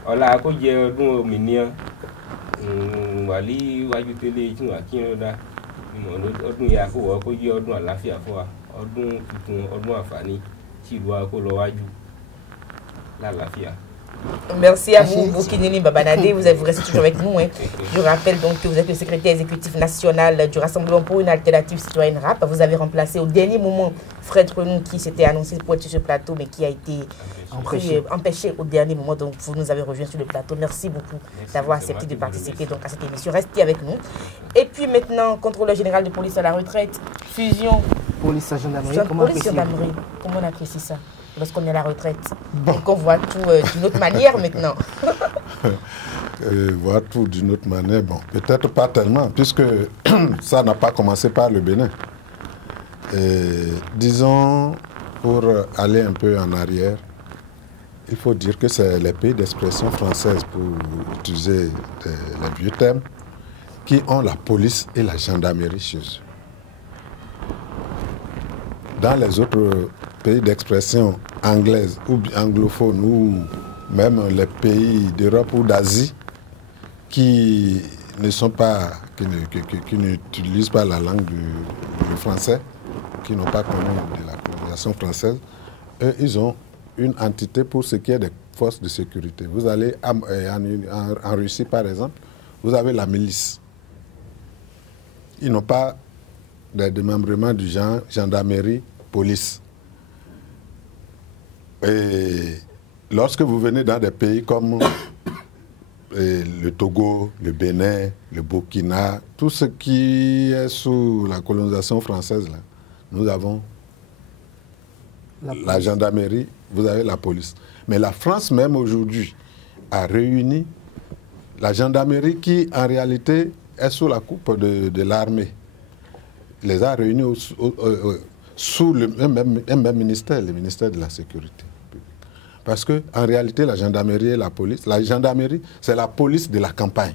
On a accueilli Ominira. Wali wajutele tu akinoda ọdún ya ko wo ko yi ọdún àlàáfíà fún wa ọdún tuntun ọdún àǹfààní tí ìlú wa kó lọ wájú l'àlàáfíà. Merci à vous, Boukinini Babanadé. Vous restez toujours avec nous. Hein. Je rappelle donc que vous êtes le secrétaire exécutif national du Rassemblement pour une alternative citoyenne RAP. Vous avez remplacé au dernier moment Fred Renou qui s'était annoncé pour être sur ce plateau mais qui a été empêché au dernier moment. Donc vous nous avez rejoint sur le plateau. Merci beaucoup d'avoir accepté de participer donc, à cette émission. Restez avec nous. Et puis maintenant, contrôleur général de police à la retraite, fusion. Police à gendarmerie, comment on apprécie ça lorsqu'on est à la retraite, bon. Donc on voit tout d'une autre manière maintenant. Voir tout d'une autre manière, bon, peut-être pas tellement, puisque ça n'a pas commencé par le Bénin. Disons, pour aller un peu en arrière, il faut dire que c'est les pays d'expression française, pour utiliser les vieux termes, qui ont la police et la gendarmerie chez eux. Dans les autres pays d'expression anglaise ou anglophone ou même les pays d'Europe ou d'Asie qui ne sont pas, qui n'utilisent pas la langue du français, qui n'ont pas connu de la colonisation française, eux, ils ont une entité pour ce qui est des forces de sécurité. Vous allez en Russie, par exemple, vous avez la milice. Ils n'ont pas de démembrement du genre gendarmerie, police. Et lorsque vous venez dans des pays comme le Togo, le Bénin, le Burkina, tout ce qui est sous la colonisation française, là, nous avons la gendarmerie, vous avez la police. Mais la France même aujourd'hui a réuni la gendarmerie qui en réalité est sous la coupe de l'armée. Les a réunis sous un même ministère, le ministère de la Sécurité. Parce qu'en réalité, la gendarmerie et la police, la gendarmerie, c'est la police de la campagne.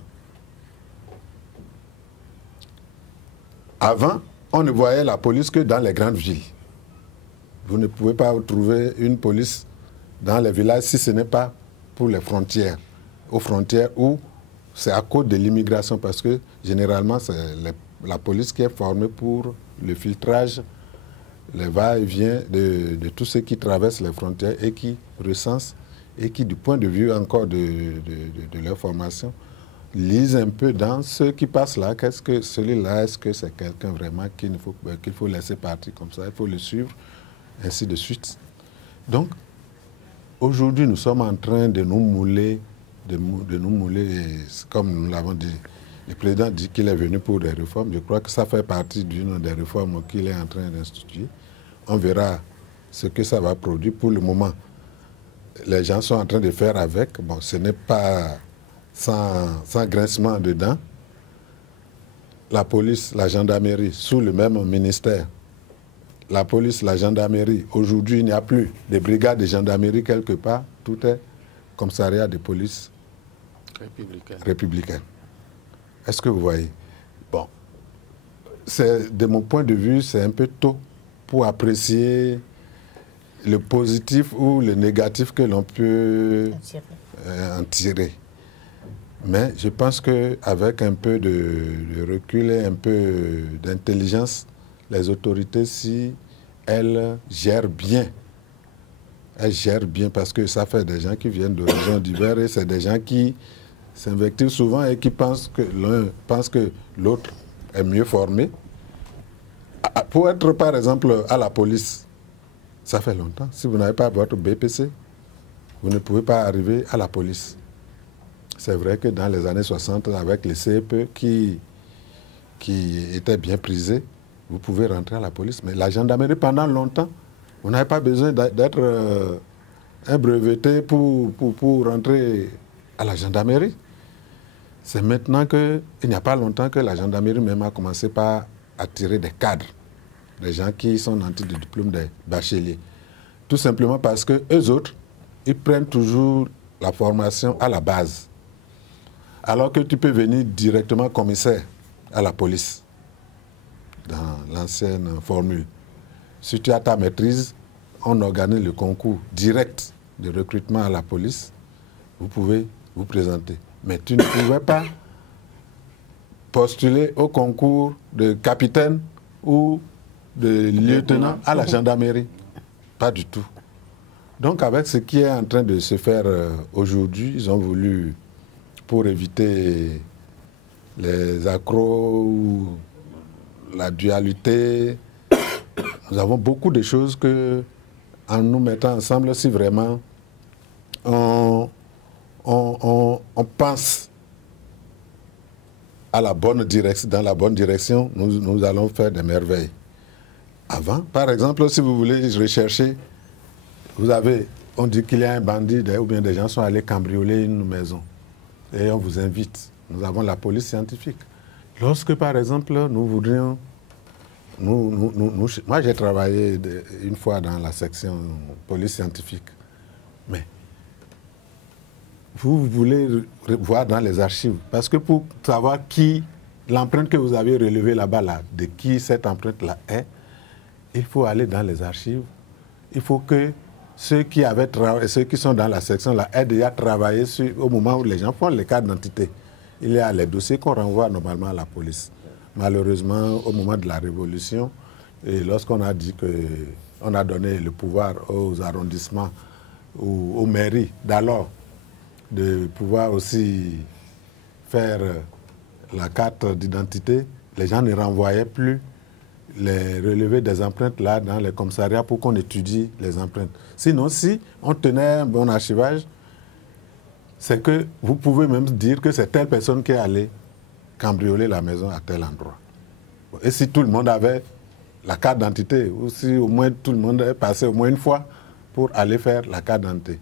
Avant, on ne voyait la police que dans les grandes villes. Vous ne pouvez pas trouver une police dans les villages si ce n'est pas pour les frontières. Aux frontières où c'est à cause de l'immigration, parce que généralement, c'est la police qui est formée pour le filtrage, les va-et-vient de tous ceux qui traversent les frontières et qui recensent et qui, du point de vue encore de leur formation, lisent un peu dans ceux qui passent là. Qu'est-ce que celui-là, est-ce que c'est quelqu'un vraiment qu'il faut laisser partir comme ça, il faut le suivre, ainsi de suite. Donc, aujourd'hui, nous sommes en train de nous mouler, comme nous l'avons dit. Le président dit qu'il est venu pour des réformes. Je crois que ça fait partie d'une des réformes qu'il est en train d'instituer. On verra ce que ça va produire. Pour le moment, les gens sont en train de faire avec. Bon, ce n'est pas sans grincement de dents. La police, la gendarmerie, sous le même ministère, la police, la gendarmerie, aujourd'hui, il n'y a plus de brigades de gendarmerie quelque part. Tout est commissariat de police républicaine. Est-ce que vous voyez? Bon, de mon point de vue, c'est un peu tôt pour apprécier le positif ou le négatif que l'on peut en tirer. Mais je pense qu'avec un peu de recul et un peu d'intelligence, les autorités, si elles gèrent bien parce que ça fait des gens qui viennent d'horizons divers et c'est des gens qui s'invectivent souvent et qui pensent que l'un pense que l'autre est mieux formé. Pour être, par exemple, à la police, ça fait longtemps. Si vous n'avez pas votre BPC, vous ne pouvez pas arriver à la police. C'est vrai que dans les années 60, avec les CEP qui étaient bien prisés, vous pouvez rentrer à la police. Mais la gendarmerie, pendant longtemps, vous n'avez pas besoin d'être un breveté pour rentrer à la gendarmerie. C'est maintenant qu'il n'y a pas longtemps que la gendarmerie même a commencé par attirer des cadres, des gens qui sont nantis de diplôme des bacheliers. Tout simplement parce que eux autres, ils prennent toujours la formation à la base. Alors que tu peux venir directement commissaire à la police, dans l'ancienne formule. Si tu as ta maîtrise, on organise le concours direct de recrutement à la police, vous pouvez vous présenter. Mais tu ne pouvais pas postuler au concours de capitaine ou de lieutenant à la gendarmerie. Pas du tout. Donc avec ce qui est en train de se faire aujourd'hui, ils ont voulu, pour éviter les accros ou la dualité, nous avons beaucoup de choses que, en nous mettant ensemble, si vraiment on pense à la bonne direction, dans la bonne direction, nous allons faire des merveilles. Avant, par exemple, si vous voulez rechercher, on dit qu'il y a un bandit ou bien des gens sont allés cambrioler une maison et on vous invite. Nous avons la police scientifique. Lorsque, par exemple, nous voudrions... moi, j'ai travaillé une fois dans la section police scientifique. Mais vous voulez voir dans les archives. Parce que pour savoir l'empreinte que vous avez relevée là-bas, de qui cette empreinte-là est, il faut aller dans les archives. Il faut que ceux qui sont dans la section-là aient déjà travaillé au moment où les gens font les cartes d'identité. Il y a les dossiers qu'on renvoie normalement à la police. Malheureusement, au moment de la Révolution, et lorsqu'on a dit qu'on a donné le pouvoir aux arrondissements ou aux mairies d'alors de pouvoir aussi faire la carte d'identité, les gens ne renvoyaient plus les relevés des empreintes là dans les commissariats pour qu'on étudie les empreintes. Sinon, si on tenait un bon archivage, c'est que vous pouvez même dire que c'est telle personne qui est allée cambrioler la maison à tel endroit. Et si tout le monde avait la carte d'identité, ou si au moins tout le monde est passé au moins une fois pour aller faire la carte d'identité.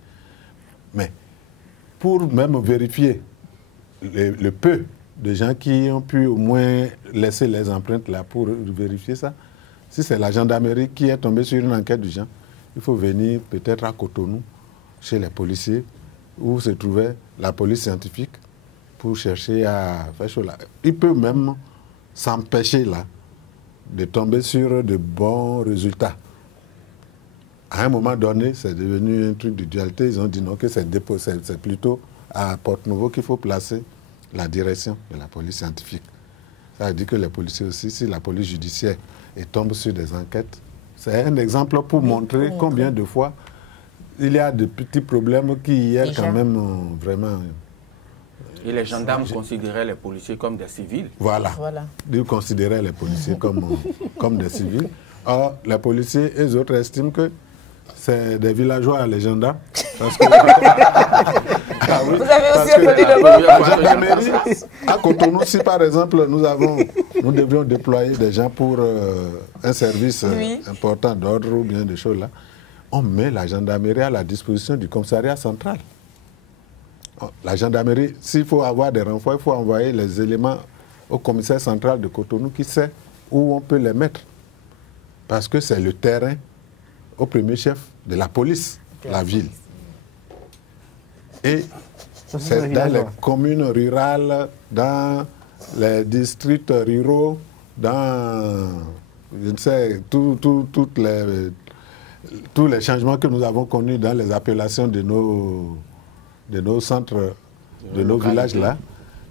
Mais pour même vérifier le peu de gens qui ont pu au moins laisser les empreintes là pour vérifier ça, si c'est la gendarmerie qui est tombée sur une enquête du genre, il faut venir peut-être à Cotonou, chez les policiers, où se trouvait la police scientifique, pour chercher à faire chose là. Il peut même s'empêcher là de tomber sur de bons résultats. À un moment donné, c'est devenu un truc de dualité. Ils ont dit non, que c'est plutôt à Porte-Nouveau qu'il faut placer la direction de la police scientifique. Ça veut dire que les policiers aussi, si la police judiciaire tombe sur des enquêtes, c'est un exemple pour montrer combien de fois il y a de petits problèmes qui y a quand même vraiment... Et les gendarmes considéraient les policiers comme des civils. Voilà. Ils considéraient les policiers comme des civils. Or, les policiers, eux autres, estiment que c'est des villageois, les gendarmes. Parce que, vous avez aussi entendu le mot. À Cotonou, si par exemple, nous devions déployer des gens pour un service important d'ordre ou bien des choses là, on met la gendarmerie à la disposition du commissariat central. La gendarmerie, s'il faut avoir des renforts, il faut envoyer les éléments au commissaire central de Cotonou qui sait où on peut les mettre. parce que c'est le terrain au premier chef de la police, la ville. Et c'est dans les communes rurales, dans les districts ruraux, dans, je ne sais, tous les changements que nous avons connus dans les appellations de nos centres, de nos villages là,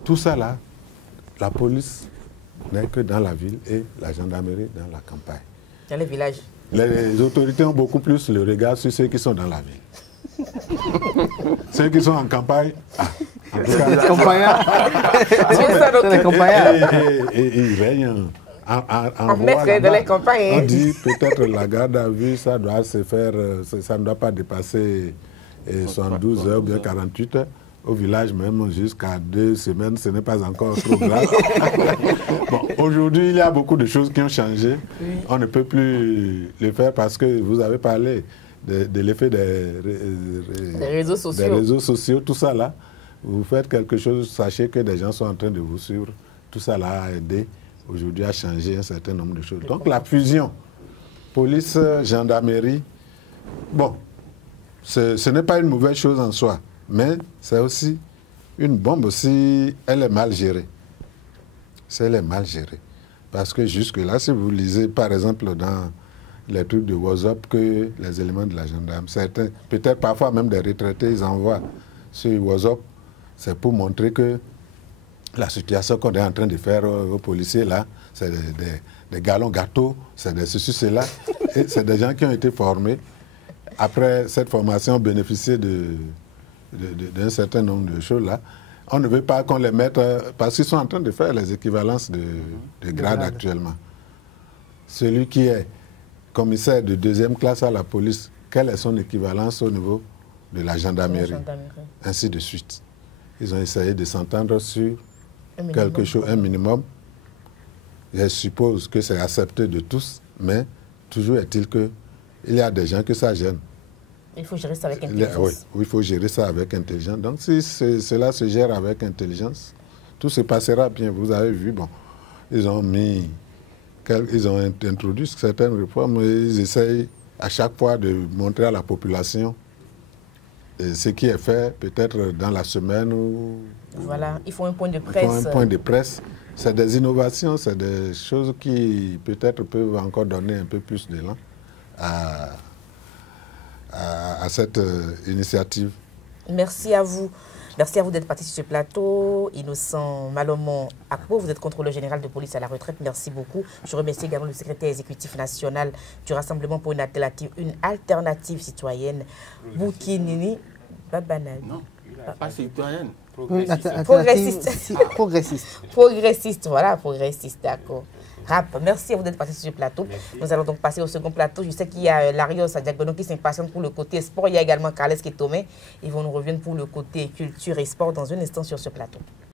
tout ça là, la police n'est que dans la ville et la gendarmerie dans la campagne. Dans les villages. Les autorités ont beaucoup plus le regard sur ceux qui sont dans la ville. Ceux qui sont en campagne, ils règnent en maître de les campagnes. On dit peut-être la garde à vue, ça doit se faire, ça ne doit pas dépasser 72 heures ou bien 48 heures. Au village même, jusqu'à 2 semaines, ce n'est pas encore trop grave. Bon, aujourd'hui, il y a beaucoup de choses qui ont changé. Oui. On ne peut plus le faire parce que vous avez parlé de l'effet des réseaux sociaux, tout ça là. Vous faites quelque chose, sachez que des gens sont en train de vous suivre. Tout ça là a aidé aujourd'hui à changer un certain nombre de choses. Donc la fusion, police, gendarmerie, bon, ce n'est pas une mauvaise chose en soi. Mais c'est aussi une bombe si elle est mal gérée. Si elle est mal gérée. Parce que jusque-là, si vous lisez par exemple dans les trucs de WhatsApp que les éléments de la gendarme, certains, peut-être parfois même des retraités, ils envoient sur WhatsApp, c'est pour montrer que la situation qu'on est en train de faire aux policiers là, c'est des galons gâteaux, c'est des ceci, cela. Et c'est des gens qui ont été formés. Après cette formation, bénéficié d'un certain nombre de choses là. On ne veut pas qu'on les mette, parce qu'ils sont en train de faire les équivalences de grade actuellement. Celui qui est commissaire de 2e classe à la police, quelle est son équivalence au niveau de la gendarmerie? Ainsi de suite. Ils ont essayé de s'entendre sur quelque chose, un minimum. Je suppose que c'est accepté de tous, mais toujours est-il qu'il y a des gens que ça gêne. Il faut gérer ça avec intelligence. Oui, il faut gérer ça avec intelligence. Donc, si cela se gère avec intelligence, tout se passera bien. Vous avez vu, bon, ils ont introduit certaines réformes et ils essayent à chaque fois de montrer à la population ce qui est fait, peut-être dans la semaine ou... Voilà, il faut un point de presse. Il faut un point de presse. C'est des innovations, c'est des choses qui peut-être peuvent encore donner un peu plus d'élan à cette initiative. Merci à vous. Merci à vous d'être parti sur ce plateau. Innocent Malomon Akpo, vous êtes contrôleur général de police à la retraite. Merci beaucoup. Je remercie également le secrétaire exécutif national du Rassemblement pour une alternative citoyenne, Boukinini Babanal. Non, pas citoyenne. Progressiste. Progressiste, voilà, progressiste, d'accord. Rap, merci à vous d'être passé sur ce plateau. Merci. Nous allons donc passer au second plateau. Je sais qu'il y a Larios Adiagbono qui s'impatiente pour le côté sport. Il y a également Carles Ketome. Ils vont nous revenir pour le côté culture et sport dans un instant sur ce plateau.